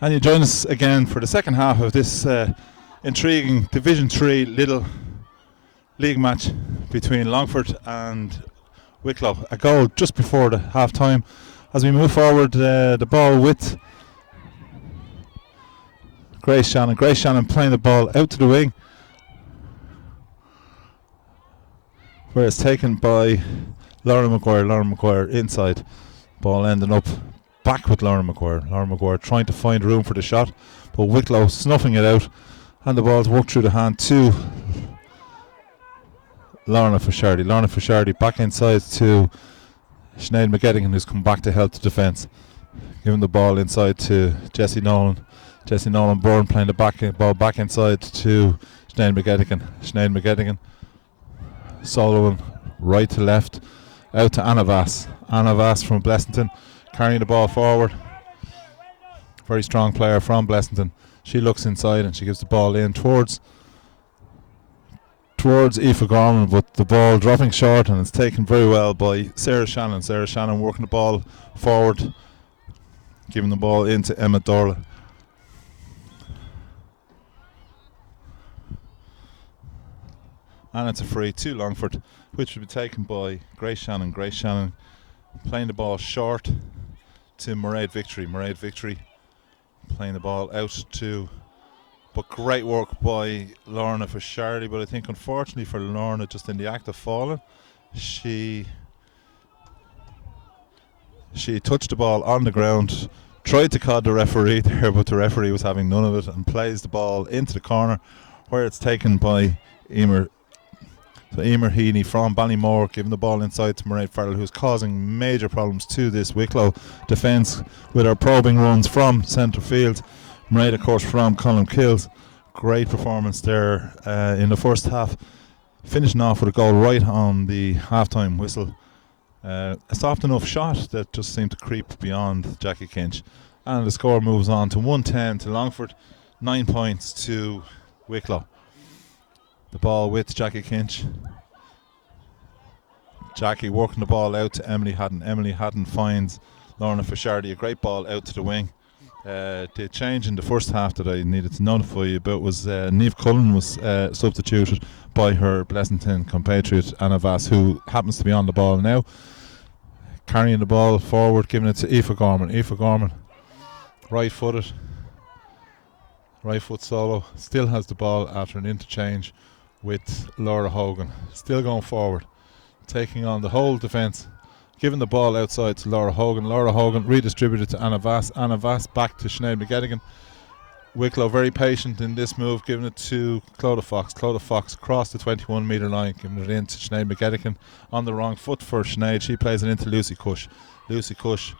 And you join us again for the second half of this intriguing Division 3 Lidl league match between Longford and Wicklow. A goal just before the half time. As we move forward, the ball with Grace Shannon. Grace Shannon playing the ball out to the wing, where it's taken by Laura Maguire. Laura Maguire inside. Ball ending up back with Laura Maguire. Laura Maguire trying to find room for the shot, but Wicklow snuffing it out, and the ball's worked through the hand to Lorna Fishardi. Lorna Fishardi back inside to Sinead McGettigan, who's come back to help the defence. Giving the ball inside to Jessie Nolan. Jessie Nolan Byrne playing the ball back inside to Sinead McGettigan. Sinead McGettigan soloing right to left out to Anna Vass. Anna Vass from Blessington carrying the ball forward. Very strong player from Blessington. She looks inside and she gives the ball in towards Aoife Gorman, but the ball dropping short, and it's taken very well by Sarah Shannon. Sarah Shannon working the ball forward, giving the ball into Emma Dorla. And it's a free to Longford, which will be taken by Grace Shannon. Grace Shannon playing the ball short to Mairead Victory. Mairead Victory playing the ball out to, but great work by Lorna Fishardi. But I think unfortunately for Lorna, just in the act of falling, she touched the ball on the ground, tried to call the referee there, but the referee was having none of it and plays the ball into the corner, where it's taken by Emer. So Emer Heaney from Ballymore giving the ball inside to Mairead Farrell, who's causing major problems to this Wicklow defence with her probing runs from centre field. Mairead, of course, from Colin Kills. Great performance there in the first half, finishing off with a goal right on the half-time whistle. A soft enough shot that just seemed to creep beyond Jackie Kinch. And the score moves on to 110 to Longford, 9 points to Wicklow. The ball with Jackie Kinch. Jackie working the ball out to Emily Haddon. Emily Haddon finds Lorna Fishardi. A great ball out to the wing. The change in the first half that I needed to notify you about was Niamh Cullen was substituted by her Blessington compatriot Anna Vass, who happens to be on the ball now. Carrying the ball forward, giving it to Aoife Gorman. Aoife Gorman, right-footed. Right foot solo. Still has the ball after an interchange with Laura Hogan. Still going forward, taking on the whole defence, giving the ball outside to Laura Hogan. Laura Hogan redistributed to Anna Vass. Anna Vass back to Sinead McGettigan. Wicklow very patient in this move, giving it to Clodagh Fox. Clodagh Fox across the 21 metre line, giving it in to Sinead McGettigan. On the wrong foot for Sinead. She plays it into Lucy Cush. Lucy Cush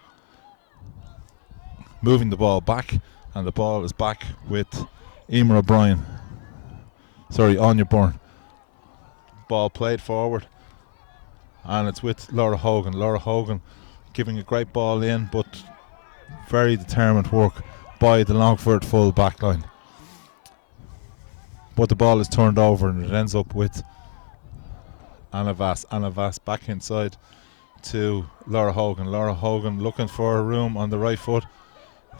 moving the ball back, and the ball is back with Emer O'Brien. Sorry, Anya Byrne. Ball played forward, and it's with Laura Hogan. Laura Hogan giving a great ball in, but very determined work by the Longford full back line. But the ball is turned over and it ends up with Anna Vass. Anna Vass back inside to Laura Hogan. Laura Hogan looking for a room on the right foot.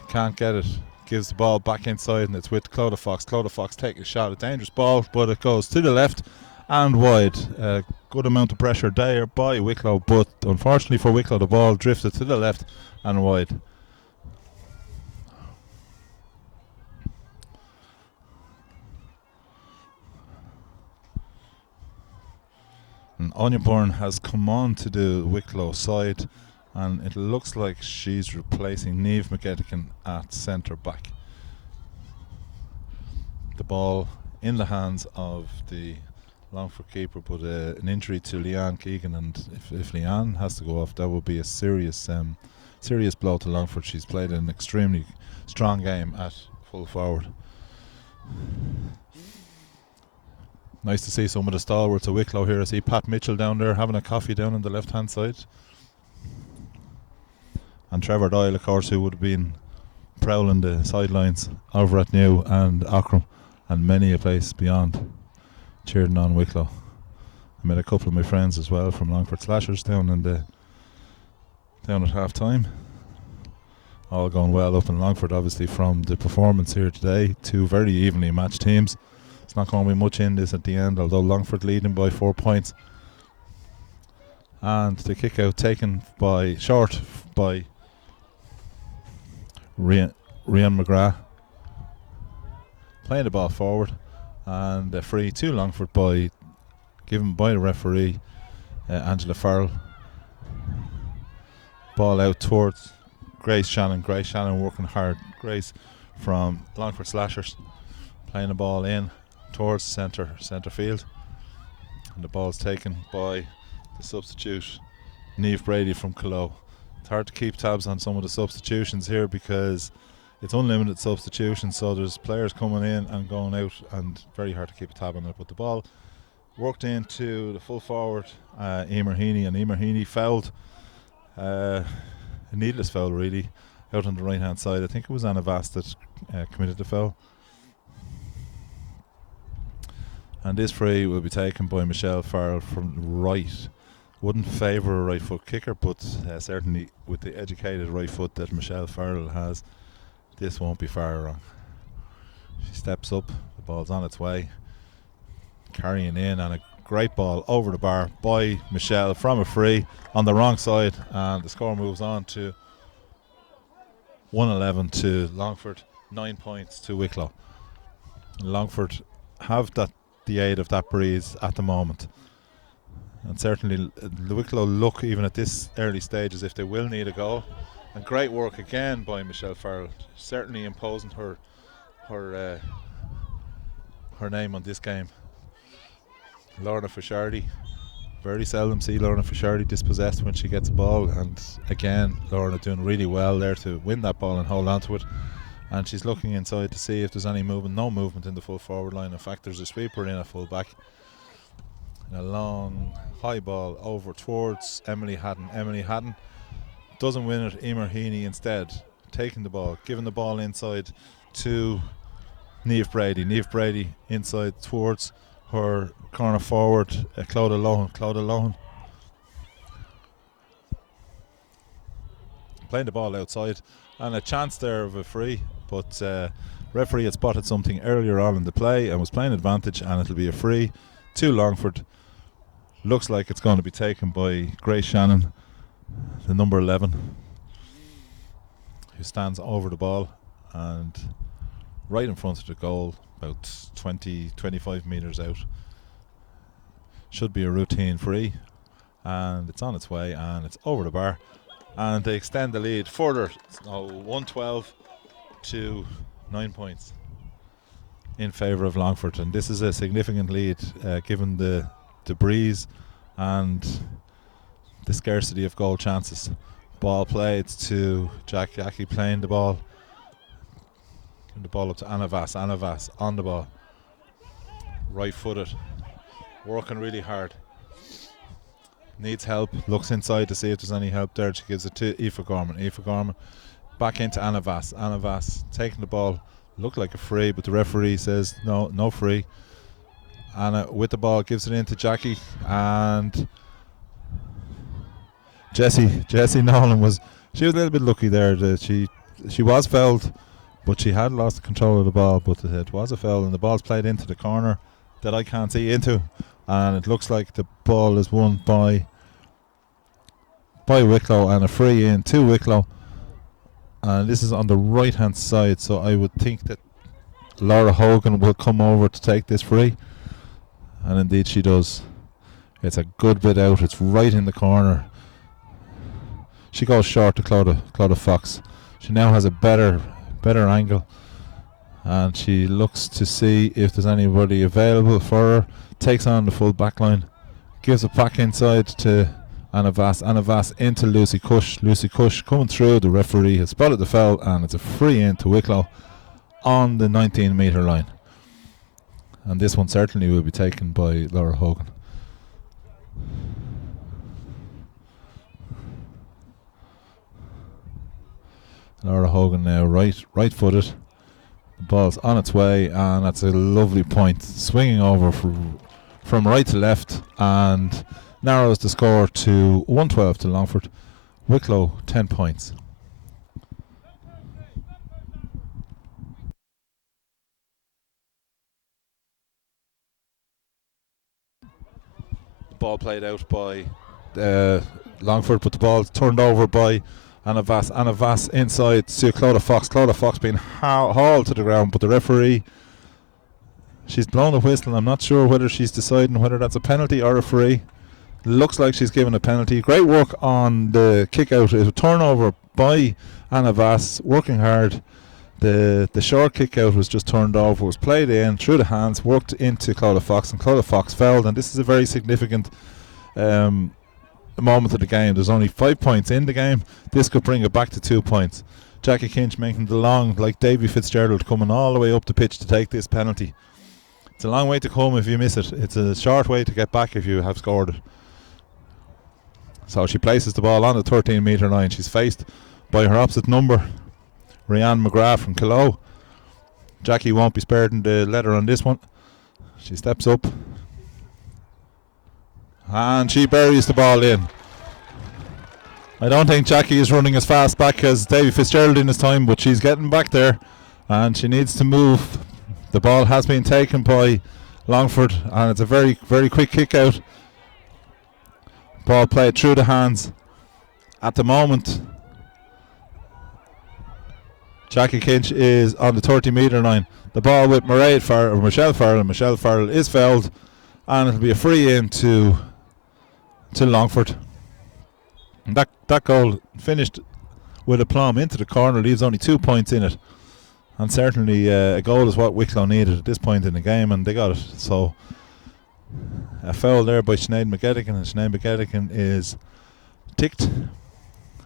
Can't get it. Gives the ball back inside, and it's with Clodagh Fox. Clodagh Fox taking a shot. A dangerous ball, but it goes to the left and wide. Good amount of pressure there by Wicklow, but unfortunately for Wicklow, the ball drifted to the left and wide. And Anya Byrne has come on to the Wicklow side, and it looks like she's replacing Niamh McGettigan at centre back. The ball in the hands of the Longford keeper, but an injury to Leanne Keegan, and if Leanne has to go off, that would be a serious blow to Longford. She's played an extremely strong game at full forward. Nice to see some of the stalwarts of Wicklow here. I see Pat Mitchell down there having a coffee down on the left hand side. And Trevor Doyle, of course, who would have been prowling the sidelines over at New and Ockram and many a place beyond, cheering on Wicklow. I met a couple of my friends as well from Longford Slashers down at half time. All going well up in Longford, obviously, from the performance here today. Two very evenly matched teams. It's not going to be much in this at the end, although Longford leading by 4 points. And the kick out taken by short by Rian McGrath, playing the ball forward, and a free to Longford given by the referee, Angela Farrell. Ball out towards Grace Shannon. Grace Shannon working hard. Grace from Longford Slashers playing the ball in towards centre field, and the ball's taken by the substitute Niamh Brady from Wicklow. It's hard to keep tabs on some of the substitutions here because it's unlimited substitutions, so there's players coming in and going out, and very hard to keep a tab on it. But the ball worked into the full forward, Emer Heaney, and Emer Heaney fouled, a needless foul really, out on the right hand side. I think it was Anna Vass that committed the foul. And this free will be taken by Michelle Farrell from right. Wouldn't favour a right foot kicker, but certainly with the educated right foot that Michelle Farrell has, this won't be far wrong. She steps up, the ball's on its way, carrying in, and a great ball over the bar by Michelle from a free on the wrong side, and the score moves on to 111 to Longford, 9 points to Wicklow. Longford have the aid of that breeze at the moment, and certainly the Wicklow look even at this early stage as if they will need a goal. And great work again by Michelle Farrell, certainly imposing her name on this game. Lorna Fishardi, very seldom see Lorna Fishardi dispossessed when she gets a ball, and again Lorna doing really well there to win that ball and hold on to it. And she's looking inside to see if there's any movement. No movement in the full forward line. In fact, there's a sweeper in at full back. And a long high ball over towards Emily Haddon. Emily Haddon doesn't win it. Emer Heaney instead taking the ball, giving the ball inside to Niamh Brady. Niamh Brady inside towards her corner forward, Clodagh Lohan. Clodagh Lohan playing the ball outside, and a chance there of a free, but referee had spotted something earlier on in the play and was playing advantage, and it'll be a free to Longford. Looks like it's going to be taken by Grace Shannon, the number 11, who stands over the ball and right in front of the goal, about 20-25 metres out. Should be a routine free, and it's on its way, and it's over the bar, and they extend the lead further. 112 to 9 points in favour of Longford, and this is a significant lead given the breeze and the scarcity of goal chances. Ball played to Jackie playing the ball. Giving the ball up to Anna Vass. Anna Vass on the ball. Right footed. Working really hard. Needs help. Looks inside to see if there's any help there. She gives it to Aoife Gorman. Aoife Gorman back into Anna Vass. Anna Vass taking the ball. Looked like a free, but the referee says no free. Anna with the ball gives it into Jackie, and Jessie Nolan was a little bit lucky there. She was fouled, but she had lost control of the ball, but it was a foul, and the ball's played into the corner that I can't see into, and it looks like the ball is won by Wicklow, and a free in to Wicklow, and this is on the right hand side, so I would think that Laura Hogan will come over to take this free, and indeed she does. It's a good bit out. It's right in the corner. She goes short to Clodagh Fox. She now has a better angle, and she looks to see if there's anybody available for her. Takes on the full back line, gives it back inside to Anna Vass into Lucy Cush. Lucy Cush coming through. The referee has spotted the foul, and it's a free in to Wicklow on the 19-metre line. And this one certainly will be taken by Laura Hogan. Laura Hogan now right-footed. The ball's on its way, and that's a lovely point. Swinging over from right to left, and narrows the score to 112 to Longford. Wicklow 10 points. The ball played out by Longford, but the ball turned over by Anna Vass. Anna Vass inside to Clodagh Fox. Clodagh Fox being hauled to the ground, but the referee, she's blown a whistle. I'm not sure whether she's deciding whether that's a penalty or a free. Looks like she's given a penalty. Great work on the kick out. It was a turnover by Anna Vass, working hard. The short kick out was just turned over, was played in through the hands, worked into Clodagh Fox, and Clodagh Fox fouled. And this is a very significant moment of the game. There's only 5 points in the game. This could bring it back to 2 points. Jackie Kinch making the long, like Davy Fitzgerald, coming all the way up the pitch to take this penalty. It's a long way to come if you miss it. It's a short way to get back if you have scored it. So she places the ball on the 13-metre line. She's faced by her opposite number, Rianne McGrath from Wicklow. Jackie won't be spared in the leather on this one. She steps up, and she buries the ball in. I don't think Jackie is running as fast back as Davy Fitzgerald in his time, but she's getting back there, and she needs to move. The ball has been taken by Longford, and it's a very, very quick kick out. Ball played through the hands. At the moment, Jackie Kinch is on the 30-metre line. The ball with Michelle Farrell. Michelle Farrell is fouled, and it'll be a free in to Longford. And that goal finished with a plumb into the corner, leaves only 2 points in it. And certainly a goal is what Wicklow needed at this point in the game, and they got it. So a foul there by Sinead McGettigan, and Sinead McGettigan is ticked.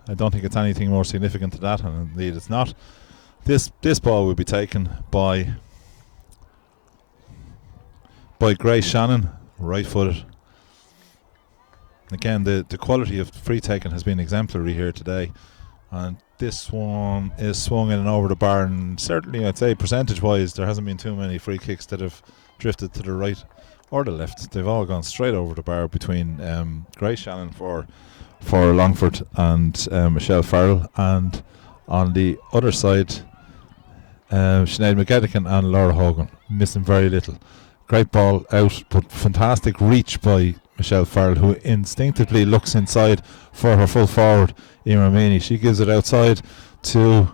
I don't think it's anything more significant to that, and indeed it's not. This ball will be taken by Grace Shannon, right-footed. Again, the quality of free taking has been exemplary here today, and this one is swung in and over the bar, and certainly I'd say percentage-wise there hasn't been too many free kicks that have drifted to the right or the left. They've all gone straight over the bar between Grace Shannon for Longford and Michelle Farrell, and on the other side Sinead McGettigan and Laura Hogan, missing very little. Great ball out, but fantastic reach by Michelle Farrell, who instinctively looks inside for her full forward, Emer Meany. She gives it outside to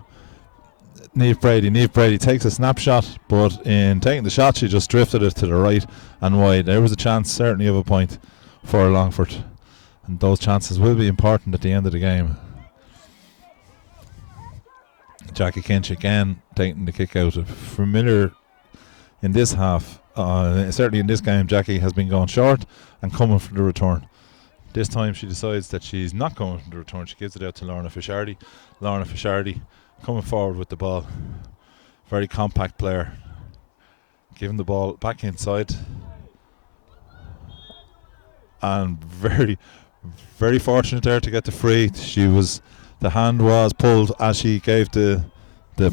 Niamh Brady. Niamh Brady takes a snapshot, but in taking the shot she just drifted it to the right and wide. There was a chance certainly of a point for Longford, and those chances will be important at the end of the game. Jackie Kinch again taking the kick out. Familiar in this half, certainly in this game, Jackie has been going short and coming for the return. This time she decides that she's not going for the return. She gives it out to Lorna Fishardi. Lorna Fishardi coming forward with the ball. Very compact player. Giving the ball back inside. And very, very fortunate there to get the free. The hand was pulled as she gave the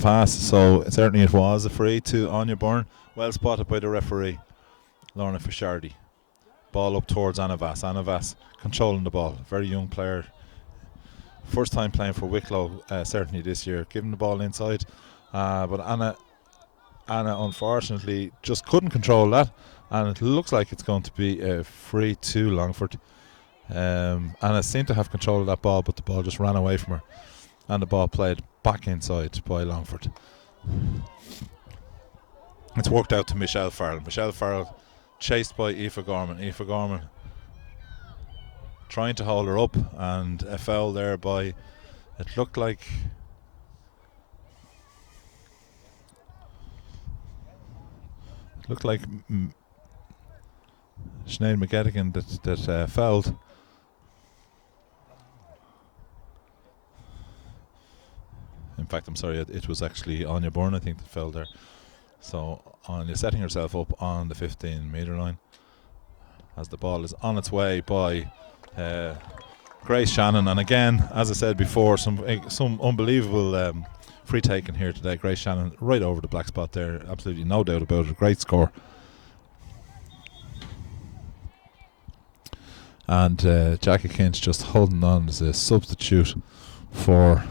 pass, so certainly it was a free to Anya Byrne. Well spotted by the referee, Lorna Fishardi. Ball up towards Anna Vass. Anna Vass controlling the ball. Very young player. First time playing for Wicklow, certainly this year. Giving the ball inside, but Anna unfortunately just couldn't control that, and it looks like it's going to be a free to Longford. Anna seemed to have control of that ball, but the ball just ran away from her, and the ball played back inside by Longford. It's worked out to Michelle Farrell. Michelle Farrell chased by Aoife Gorman. Aoife Gorman trying to hold her up, and a foul there by, it looked like Sinead McGettigan that fouled. fact, I'm sorry, it was actually Anya Byrne, I think, that fell there. So Anya setting herself up on the 15-metre line as the ball is on its way by Grace Shannon. And again, as I said before, some unbelievable free taking here today. Grace Shannon right over the black spot there, absolutely no doubt about it. Great score. And Jackie Kinch just holding on as a substitute for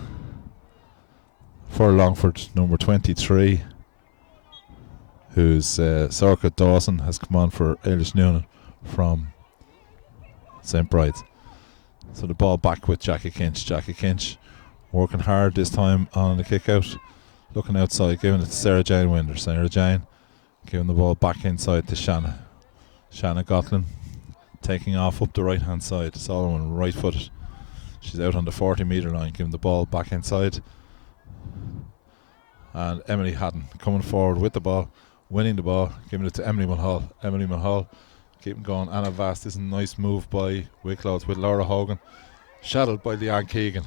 Longford, number 23, who's Sorka Dawson has come on for Eilish Noonan from St. Bride's. So the ball back with Jackie Kinch. Jackie Kinch working hard this time on the kick out, looking outside, giving it to Sarah Jane Winder. Sarah Jane giving the ball back inside to Shanna Gothlin, taking off up the right hand side. Solomon right footed. She's out on the 40-metre line, giving the ball back inside. And Emily Haddon coming forward with the ball, winning the ball, giving it to Emily Mulhall. Emily Mulhall keeping going. Anna Vast. This is a nice move by Wicklow. It's with Laura Hogan, shadowed by Leanne Keegan.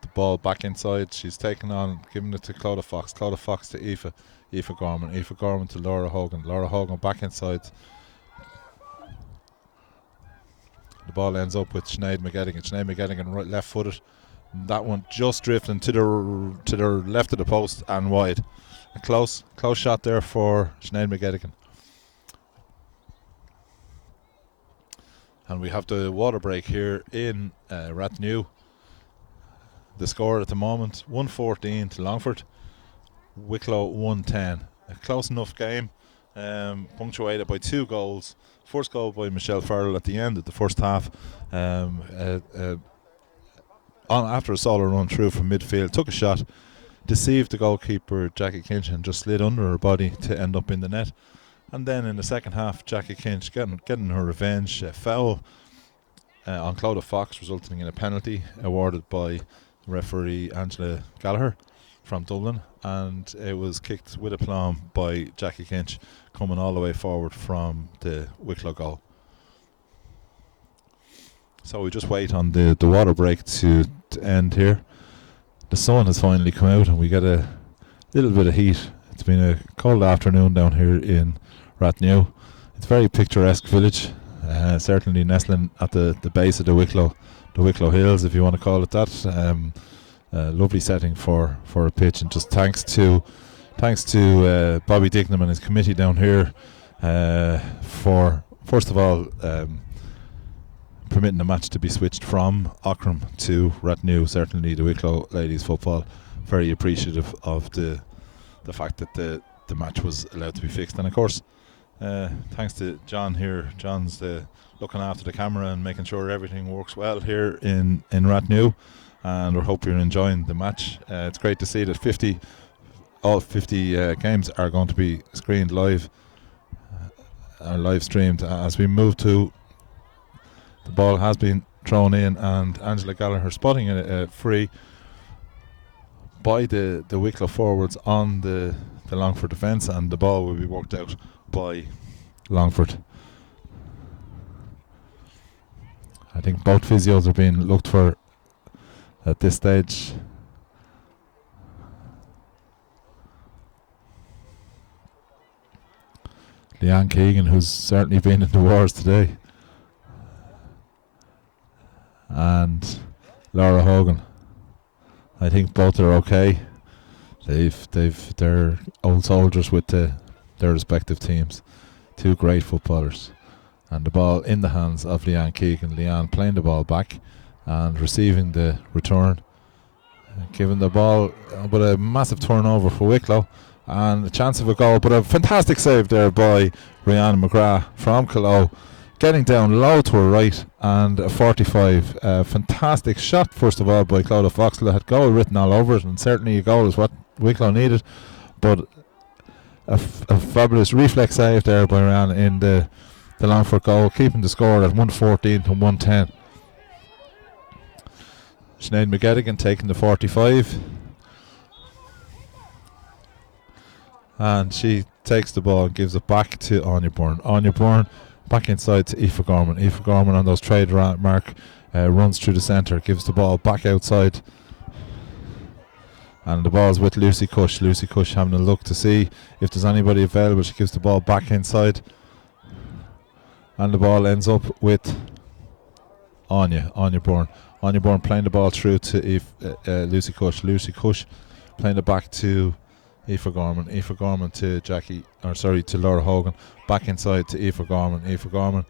The ball back inside. She's taken on, giving it to Clodagh Fox. Clodagh Fox to Aoife Gorman. Aoife Gorman to Laura Hogan. Laura Hogan back inside. The ball ends up with Sinead McGettigan. Sinead McGettigan right left footed. That one just drifting to the left of the post and wide. A close shot there for Sinead McGettigan. And we have the water break here in Rathnew. The score at the moment, 114 to Longford. Wicklow 110. A close enough game, punctuated by 2 goals. First goal by Michelle Farrell at the end of the first half. After a solo run through from midfield, took a shot, deceived the goalkeeper Jackie Kinch and just slid under her body to end up in the net. And then in the second half, Jackie Kinch getting her revenge. A foul on Clodagh Fox, resulting in a penalty awarded by referee Angela Gallagher from Dublin, and it was kicked with aplomb by Jackie Kinch, coming all the way forward from the Wicklow goal. So we just wait on the water break to end here. The sun has finally come out and we get a little bit of heat. It's been a cold afternoon down here in Rathnew. It's a very picturesque village, certainly nestling at the base of the Wicklow Hills, if you want to call it that. Lovely setting for a pitch, and just thanks to Bobby Dignam and his committee down here for, first of all, permitting the match to be switched from Aughrim to Rathnew. Certainly the Wicklow ladies football very appreciative of the fact that the match was allowed to be fixed. And of course, thanks to John here. John's looking after the camera and making sure everything works well here in Rathnew, and we hope you're enjoying the match. It's great to see that all 50 games are going to be screened live, live streamed. As we move to, the ball has been thrown in, and Angela Gallagher spotting a free by the Wicklow forwards on the Longford defence, and the ball will be worked out by Longford. I think both physios are being looked for at this stage. Leanne Keegan, who's certainly been in the wars today, and Laura Hogan. I think both are okay. They're old soldiers with their respective teams. Two great footballers. And the ball in the hands of Leanne Keegan. Leanne playing the ball back and receiving the return. Giving the ball with a massive turnover for Wicklow and a chance of a goal, but a fantastic save there by Rihanna McGrath from Colow, getting down low to her right, and a 45. Fantastic shot, first of all, by Clodagh Fox. Had goal written all over it, and certainly a goal is what Wicklow needed, but a fabulous reflex save there by Rihanna in the Longford goal, keeping the score at 114 to 110. Sinead McGettigan taking the 45, and she takes the ball and gives it back to Anya Byrne. Anya Byrne back inside to Aoife Gorman. Aoife Gorman on those trade mark runs through the centre, gives the ball back outside, and the ball's with Lucy Cush. Lucy Cush having a look to see if there's anybody available. She gives the ball back inside, and the ball ends up with Anya Bourne. Anya Bourne playing the ball through to Lucy Cush. Lucy Cush playing it back to Aoife Gorman. Aoife Gorman to to Laura Hogan. Back inside to Aoife Gorman. Aoife Gorman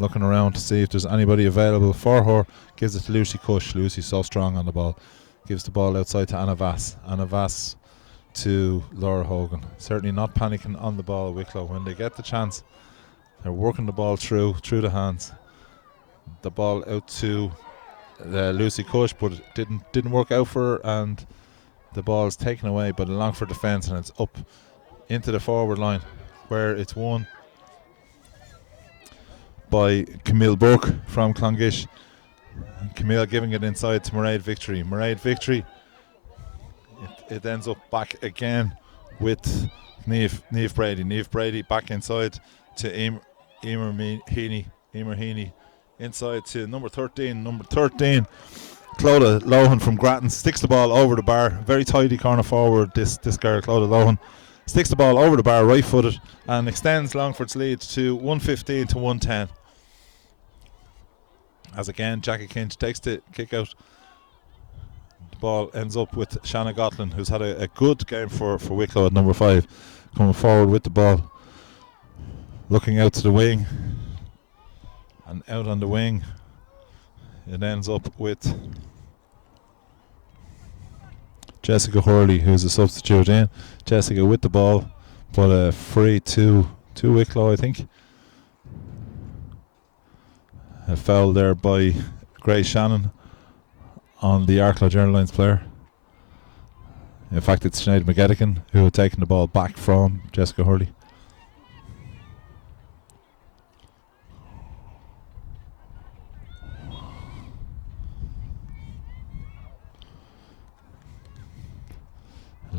looking around to see if there's anybody available for her. Gives it to Lucy Cush. Lucy's so strong on the ball. Gives the ball outside to Anna Vass. Anna Vass to Laura Hogan. Certainly not panicking on the ball, Wicklow. When they get the chance, they're working the ball through the hands. The ball out to Lucy Cush, but it didn't work out for her, and the ball is taken away by the Longford defence, and it's up into the forward line, where it's won by Camille Burke from Clongish. And Camille giving it inside to Mairead Victory. Mairead Victory, it ends up back again with Niamh Brady. Niamh Brady back inside to Emer Heaney. Inside to number 13. Clodagh Lohan from Grattan sticks the ball over the bar. Very tidy corner forward, this girl, Clodagh Lohan. Sticks the ball over the bar, right footed, and extends Longford's lead to 115 to 110. As again, Jackie Kinch takes the kick out. The ball ends up with Shanna Gotlin, who's had a good game for Wicklow at number 5. Coming forward with the ball. Looking out to the wing. And out on the wing, it ends up with Jessica Hurley, who's a substitute in. Jessica with the ball, but free to Wicklow, I think. A foul there by Grace Shannon on the Arklow Airlines player. In fact, it's Sinead McGettigan who had taken the ball back from Jessica Hurley.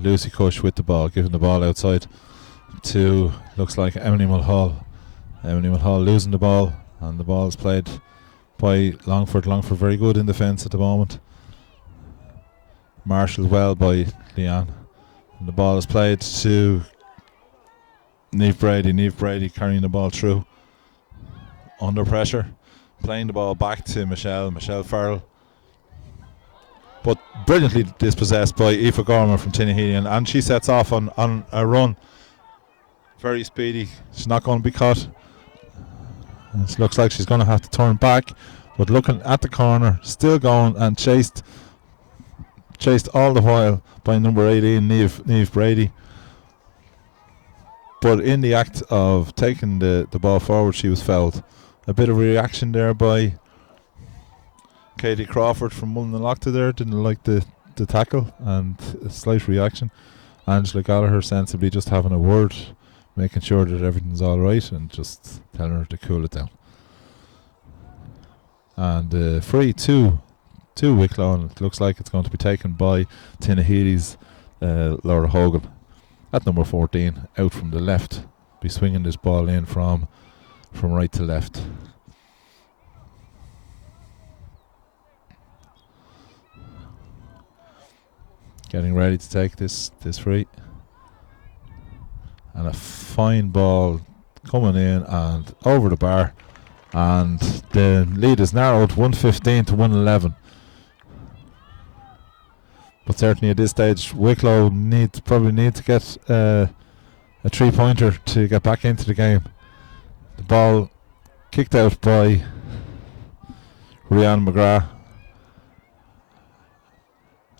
Lucy Cush with the ball, giving the ball outside to, looks like, Emily Mulhall. Emily Mulhall losing the ball, and the ball is played by Longford. Longford very good in defence at the moment. Marshalled well by Leanne. And the ball is played to Niamh Brady. Niamh Brady carrying the ball through. Under pressure. Playing the ball back to Michelle Farrell. But brilliantly dispossessed by Aoife Gorman from Tinahely, and she sets off on a run. Very speedy. She's not going to be caught. It looks like she's going to have to turn back, but looking at the corner, still going, and chased all the while by number 18, Niamh Brady. But in the act of taking the ball forward, she was fouled. A bit of a reaction there by Katie Crawford from Mullinalochta there. Didn't like the tackle, and a slight reaction. Angela Gallagher sensibly just having a word, making sure that everything's alright, and just telling her to cool it down. And free to Wicklow, and it looks like it's going to be taken by Tinahely's Laura Hogan at number 14, out from the left. Be swinging this ball in from right to left. Getting ready to take this free. And a fine ball coming in and over the bar. And the lead is narrowed 115 to 111. But certainly at this stage, Wicklow probably need to get a 3-pointer to get back into the game. The ball kicked out by Rianne McGrath.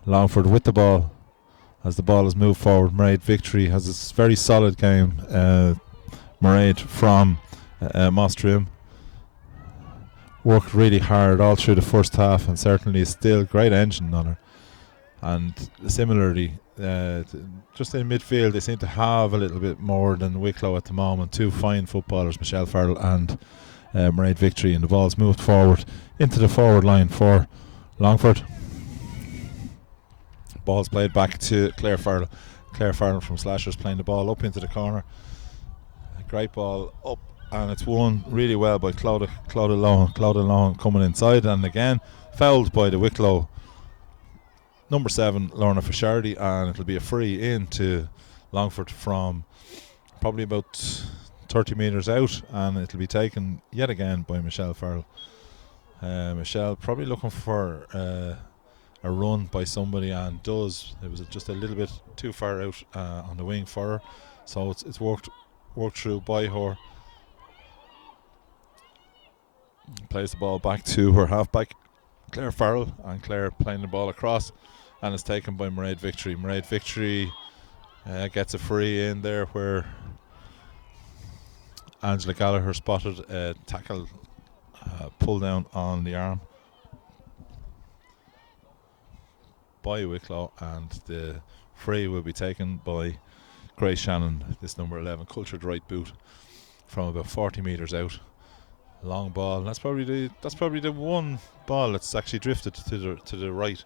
Longford with the ball as the ball has moved forward. Mairead Victory has a very solid game. Mairead from Mostrium worked really hard all through the first half, and certainly is still a great engine on her. And similarly, just in midfield, they seem to have a little bit more than Wicklow at the moment. Two fine footballers, Michelle Farrell and Mairead Victory, and the ball's moved forward into the forward line for Longford. Ball's played back to Claire Farrell. Claire Farrell from Slashers playing the ball up into the corner. A great ball up and it's won really well by Clodagh Long coming inside, and again fouled by the Wicklow number 7 Lorna Fishardi, and it'll be a free in to Longford from probably about 30 metres out, and it'll be taken yet again by Michelle Farrell. Michelle probably looking for a run by somebody, and does. It was just a little bit too far out on the wing for her, so it's worked through by her. Plays the ball back to her halfback Claire Farrell, and Claire playing the ball across, and it's taken by Mairead Victory. Mairead Victory gets a free in there where Angela Gallagher spotted a tackle pull down on the arm by Wicklow, and the free will be taken by Grace Shannon, this number 11, cultured right boot, from about 40 metres out. Long ball. That's probably the one ball that's actually drifted to the right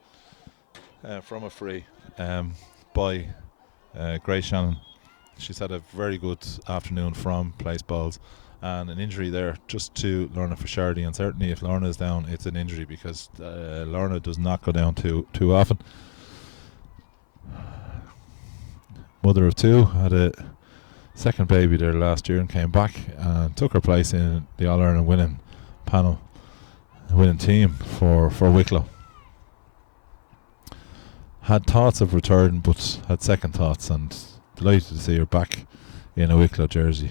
from a free by Grace Shannon. She's had a very good afternoon from place balls, and an injury there just to Lorna Fishardi, and certainly if Lorna is down, it's an injury, because Lorna does not go down too often. Mother of 2, had a second baby there last year and came back and took her place in the All-Ireland winning team for Wicklow. Had thoughts of returning, but had second thoughts, and delighted to see her back in a Wicklow jersey.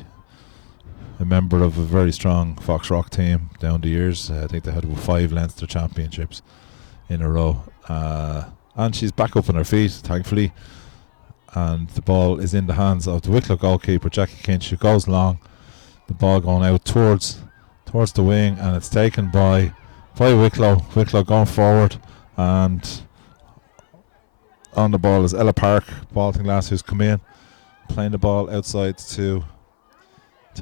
A member of a very strong Fox Rock team down the years. I think they had 5 Leinster championships in a row, and she's back up on her feet, thankfully. And the ball is in the hands of the Wicklow goalkeeper Jackie Kinch, who goes long. The ball going out towards the wing, and it's taken by Wicklow. Wicklow going forward, and on the ball is Ella Park, Baltinglass, who's come in, playing the ball outside to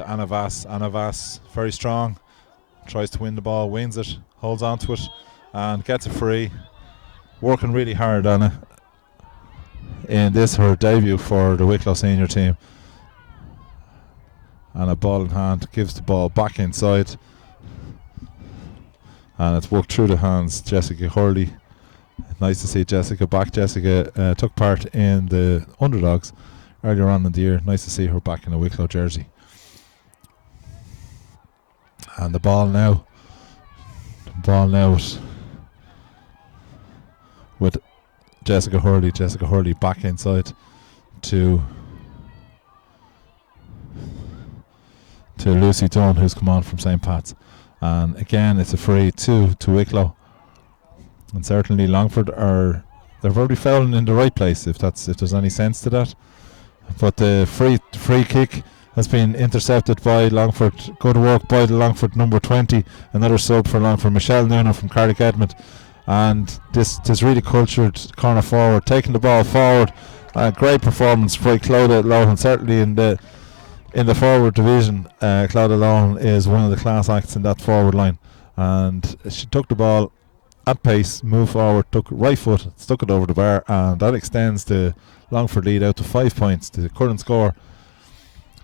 Anna Vass. Anna Vass, very strong, tries to win the ball, wins it, holds on to it, and gets a free. Working really hard, Anna, in this, her debut for the Wicklow senior team. And a ball in hand, gives the ball back inside, and it's worked through the hands. Jessica Hurley, nice to see Jessica back. Jessica took part in the underdogs earlier on in the year. Nice to see her back in a Wicklow jersey. And the ball now with Jessica Hurley back inside to Lucy Dunn, who's come on from St. Pat's, and again it's a free to Wicklow. And certainly Longford they're already fouling in the right place, if there's any sense to that. But the free kick has been intercepted by Longford. Good work by the Longford number 20, another sub for Longford, Michelle Noonan from Carrick Edmond. And this really cultured corner forward, taking the ball forward. Great performance by Clodagh Lohan, certainly in the forward division. Clodagh Lohan is one of the class acts in that forward line, and she took the ball at pace, moved forward, took right foot, stuck it over the bar, and that extends the Longford lead out to 5 points. The current score: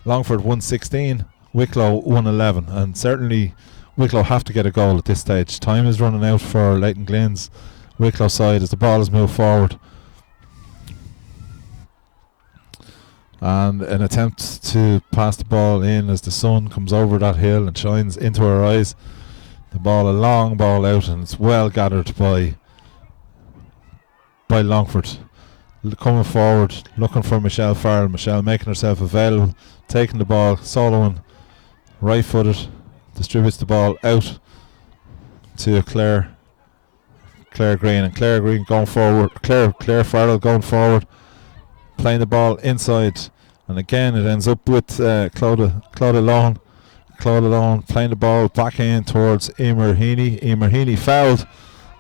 Longford 116, Wicklow 111, and certainly Wicklow have to get a goal at this stage. Time is running out for Leighton Glynn's Wicklow side as the ball has moved forward. And an attempt to pass the ball in as the sun comes over that hill and shines into her eyes. The ball, a long ball out, and it's well gathered by Longford. Coming forward, looking for Michelle Farrell. Michelle making herself available, taking the ball, soloing, right-footed, distributes the ball out to Claire Green, and Claire Green going forward. Claire Farrell going forward, playing the ball inside, and again it ends up with Clodagh Lohan. Clodagh Lohan playing the ball back in towards Emer Heaney. Emer Heaney fouled,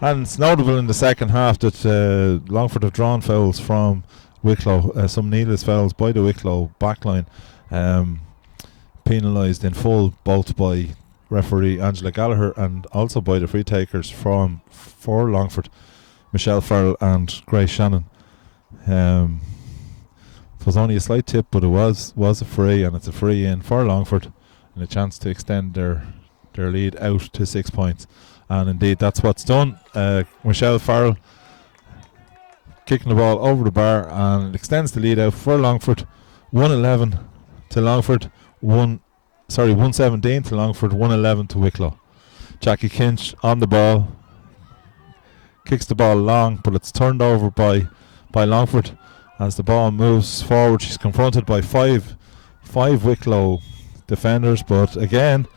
and it's notable in the second half that Longford have drawn fouls from Wicklow, some needless fouls by the Wicklow backline, penalised in full both by referee Angela Gallagher and also by the free takers for Longford, Michelle Farrell and Grace Shannon. It was only a slight tip, but it was a free, and it's a free in for Longford. and a chance to extend their lead out to 6 points. And indeed, that's what's done. Michelle Farrell kicking the ball over the bar, and it extends the lead out for Longford. 111 to Longford. 117 to Longford. 111 to Wicklow. Jackie Kinch on the ball. Kicks the ball long, but it's turned over by Longford. As the ball moves forward, she's confronted by five Wicklow defenders, but again,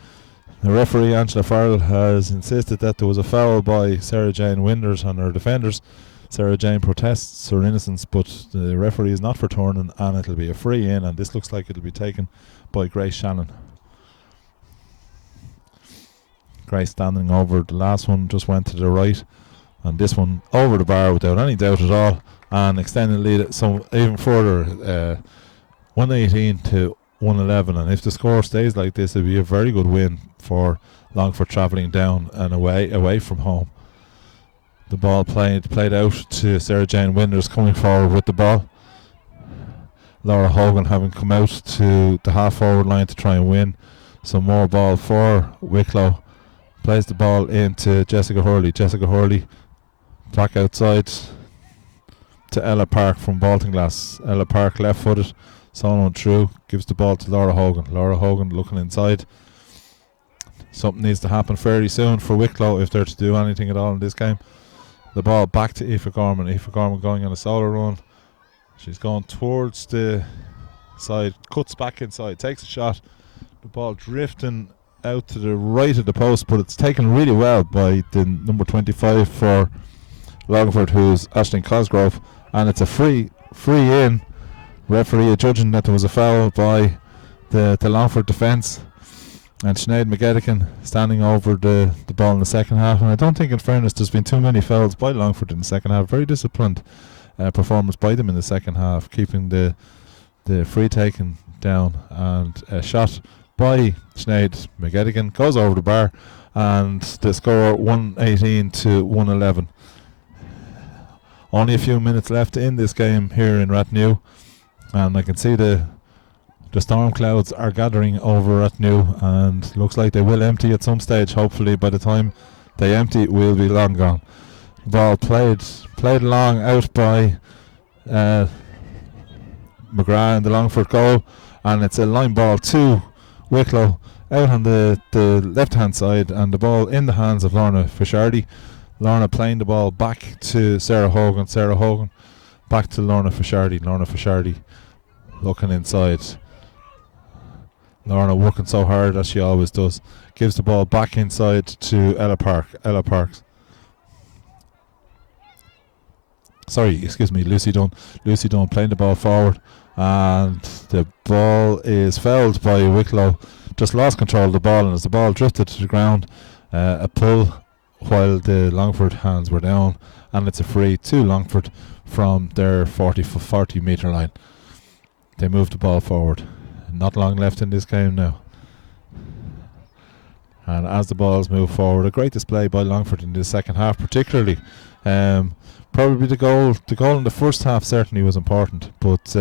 the referee Angela Farrell has insisted that there was a foul by Sarah Jane Winders on her defenders. Sarah Jane protests her innocence, but the referee is not for turning, and it'll be a free in, and this looks like it'll be taken by Grace Shannon. Grace standing over the last one, just went to the right, and this one over the bar without any doubt at all, and extending the lead some even further, 118 to 111. And if the score stays like this, it'll be a very good win for Longford, travelling down and away from home. The ball played out to Sarah Jane Winders coming forward with the ball. Laura Hogan having come out to the half forward line to try and win some more ball for Wicklow. Plays the ball into Jessica Hurley. Jessica Hurley back outside to Ella Park from Baltinglass. Ella Park left footed, Solomon through, gives the ball to Laura Hogan. Laura Hogan looking inside. Something needs to happen fairly soon for Wicklow if they're to do anything at all in this game. The ball back to Aoife Gorman. Aoife Gorman going on a solo run. She's going towards the side, cuts back inside, takes a shot. The ball drifting out to the right of the post, but it's taken really well by the number 25 for Longford, who's Aisling Cosgrove, and it's a free in. Referee judging that there was a foul by the Longford defence, and Sinead McGettigan standing over the ball in the second half. And I don't think, in fairness, there's been too many fouls by Longford in the second half. Very disciplined performance by them in the second half, keeping the free taken down, and a shot by Sinead McGettigan goes over the bar, and the score 118 to 111. Only a few minutes left in this game here in Rathnew, and I can see the storm clouds are gathering over Rathnew, and looks like they will empty at some stage. Hopefully by the time they empty, we'll be long gone. Ball played long out by McGrath in the Longford goal, and it's a line ball to Wicklow out on the left hand side, and the ball in the hands of Lorna Fishardi. Lorna playing the ball back to Sarah Hogan. Sarah Hogan back to Lorna Fishardi. Lorna Fishardi looking inside. Lorna working so hard as she always does. Gives the ball back inside to Ella Park. Ella Parks. Lucy Dunn. Lucy Dunn playing the ball forward, and the ball is fouled by Wicklow. Just lost control of the ball, and as the ball drifted to the ground, a pull while the Longford hands were down, and it's a free to Longford from their 40 metre line. They move the ball forward. Not long left in this game now. And as the balls move forward, a great display by Longford in the second half particularly. Probably the goal in the first half certainly was important, but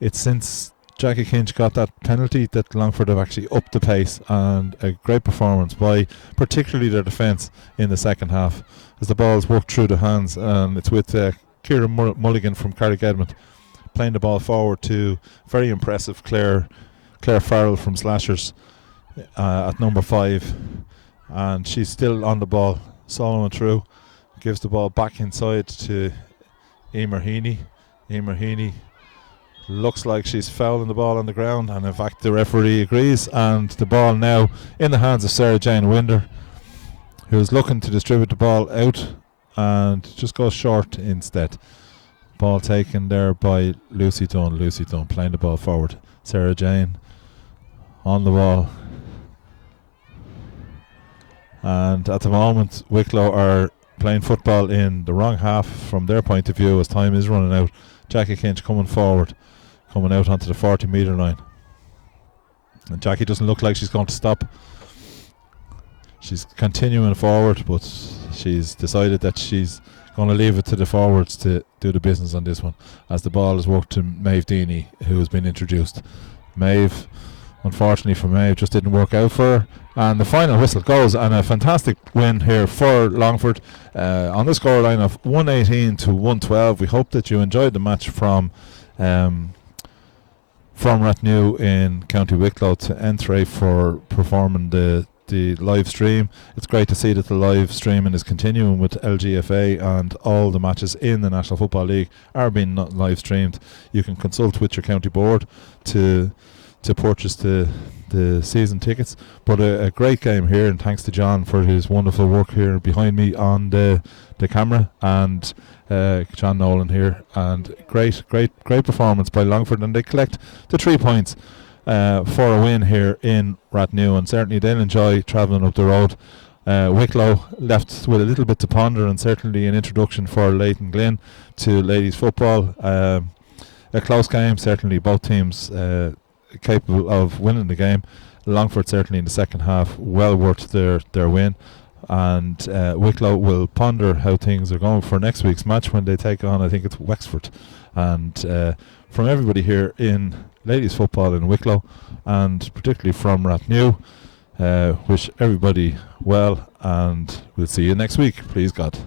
it's since Jackie Kinch got that penalty that Longford have actually upped the pace, and a great performance by particularly their defence in the second half as the balls work through the hands. And it's with Kieran Mulligan from Carrick-Edmond playing the ball forward to very impressive Claire Farrell from Slashers at number 5, and she's still on the ball. Solomon through, gives the ball back inside to Emer Heaney. Emer Heaney looks like she's fouling the ball on the ground, and in fact the referee agrees, and the ball now in the hands of Sarah Jane Winder, who's looking to distribute the ball out and just goes short instead. Ball taken there by Lucy Dunn. Lucy Dunn playing the ball forward. Sarah Jane on the ball. And at the moment, Wicklow are playing football in the wrong half from their point of view as time is running out. Jackie Kinch coming forward, coming out onto the 40 metre line. And Jackie doesn't look like she's going to stop. She's continuing forward, but she's decided that she's going to leave it to the forwards to do the business on this one, as the ball is worked to Maeve Deaney, who has been introduced. Maeve unfortunately for me, it just didn't work out for her. And the final whistle goes, and a fantastic win here for Longford on the scoreline of 118 to 112. We hope that you enjoyed the match from Rathnew in County Wicklow to Entray for performing the live stream. It's great to see that the live streaming is continuing with LGFA, and all the matches in the National Football League are being live streamed. You can consult with your county board to purchase the season tickets. But a great game here, and thanks to John for his wonderful work here behind me on the camera, and John Nolan here, and great performance by Longford, and they collect the 3 points for a win here in Rathnew, and certainly they'll enjoy travelling up the road. Wicklow left with a little bit to ponder, and certainly an introduction for Leighton Glynn to ladies football. A close game, certainly both teams capable of winning the game. Longford certainly in the second half well worth their win, and Wicklow will ponder how things are going for next week's match when they take on, I think it's Wexford. And from everybody here in ladies football in Wicklow, and particularly from Rathnew, wish everybody well, and we'll see you next week, please God.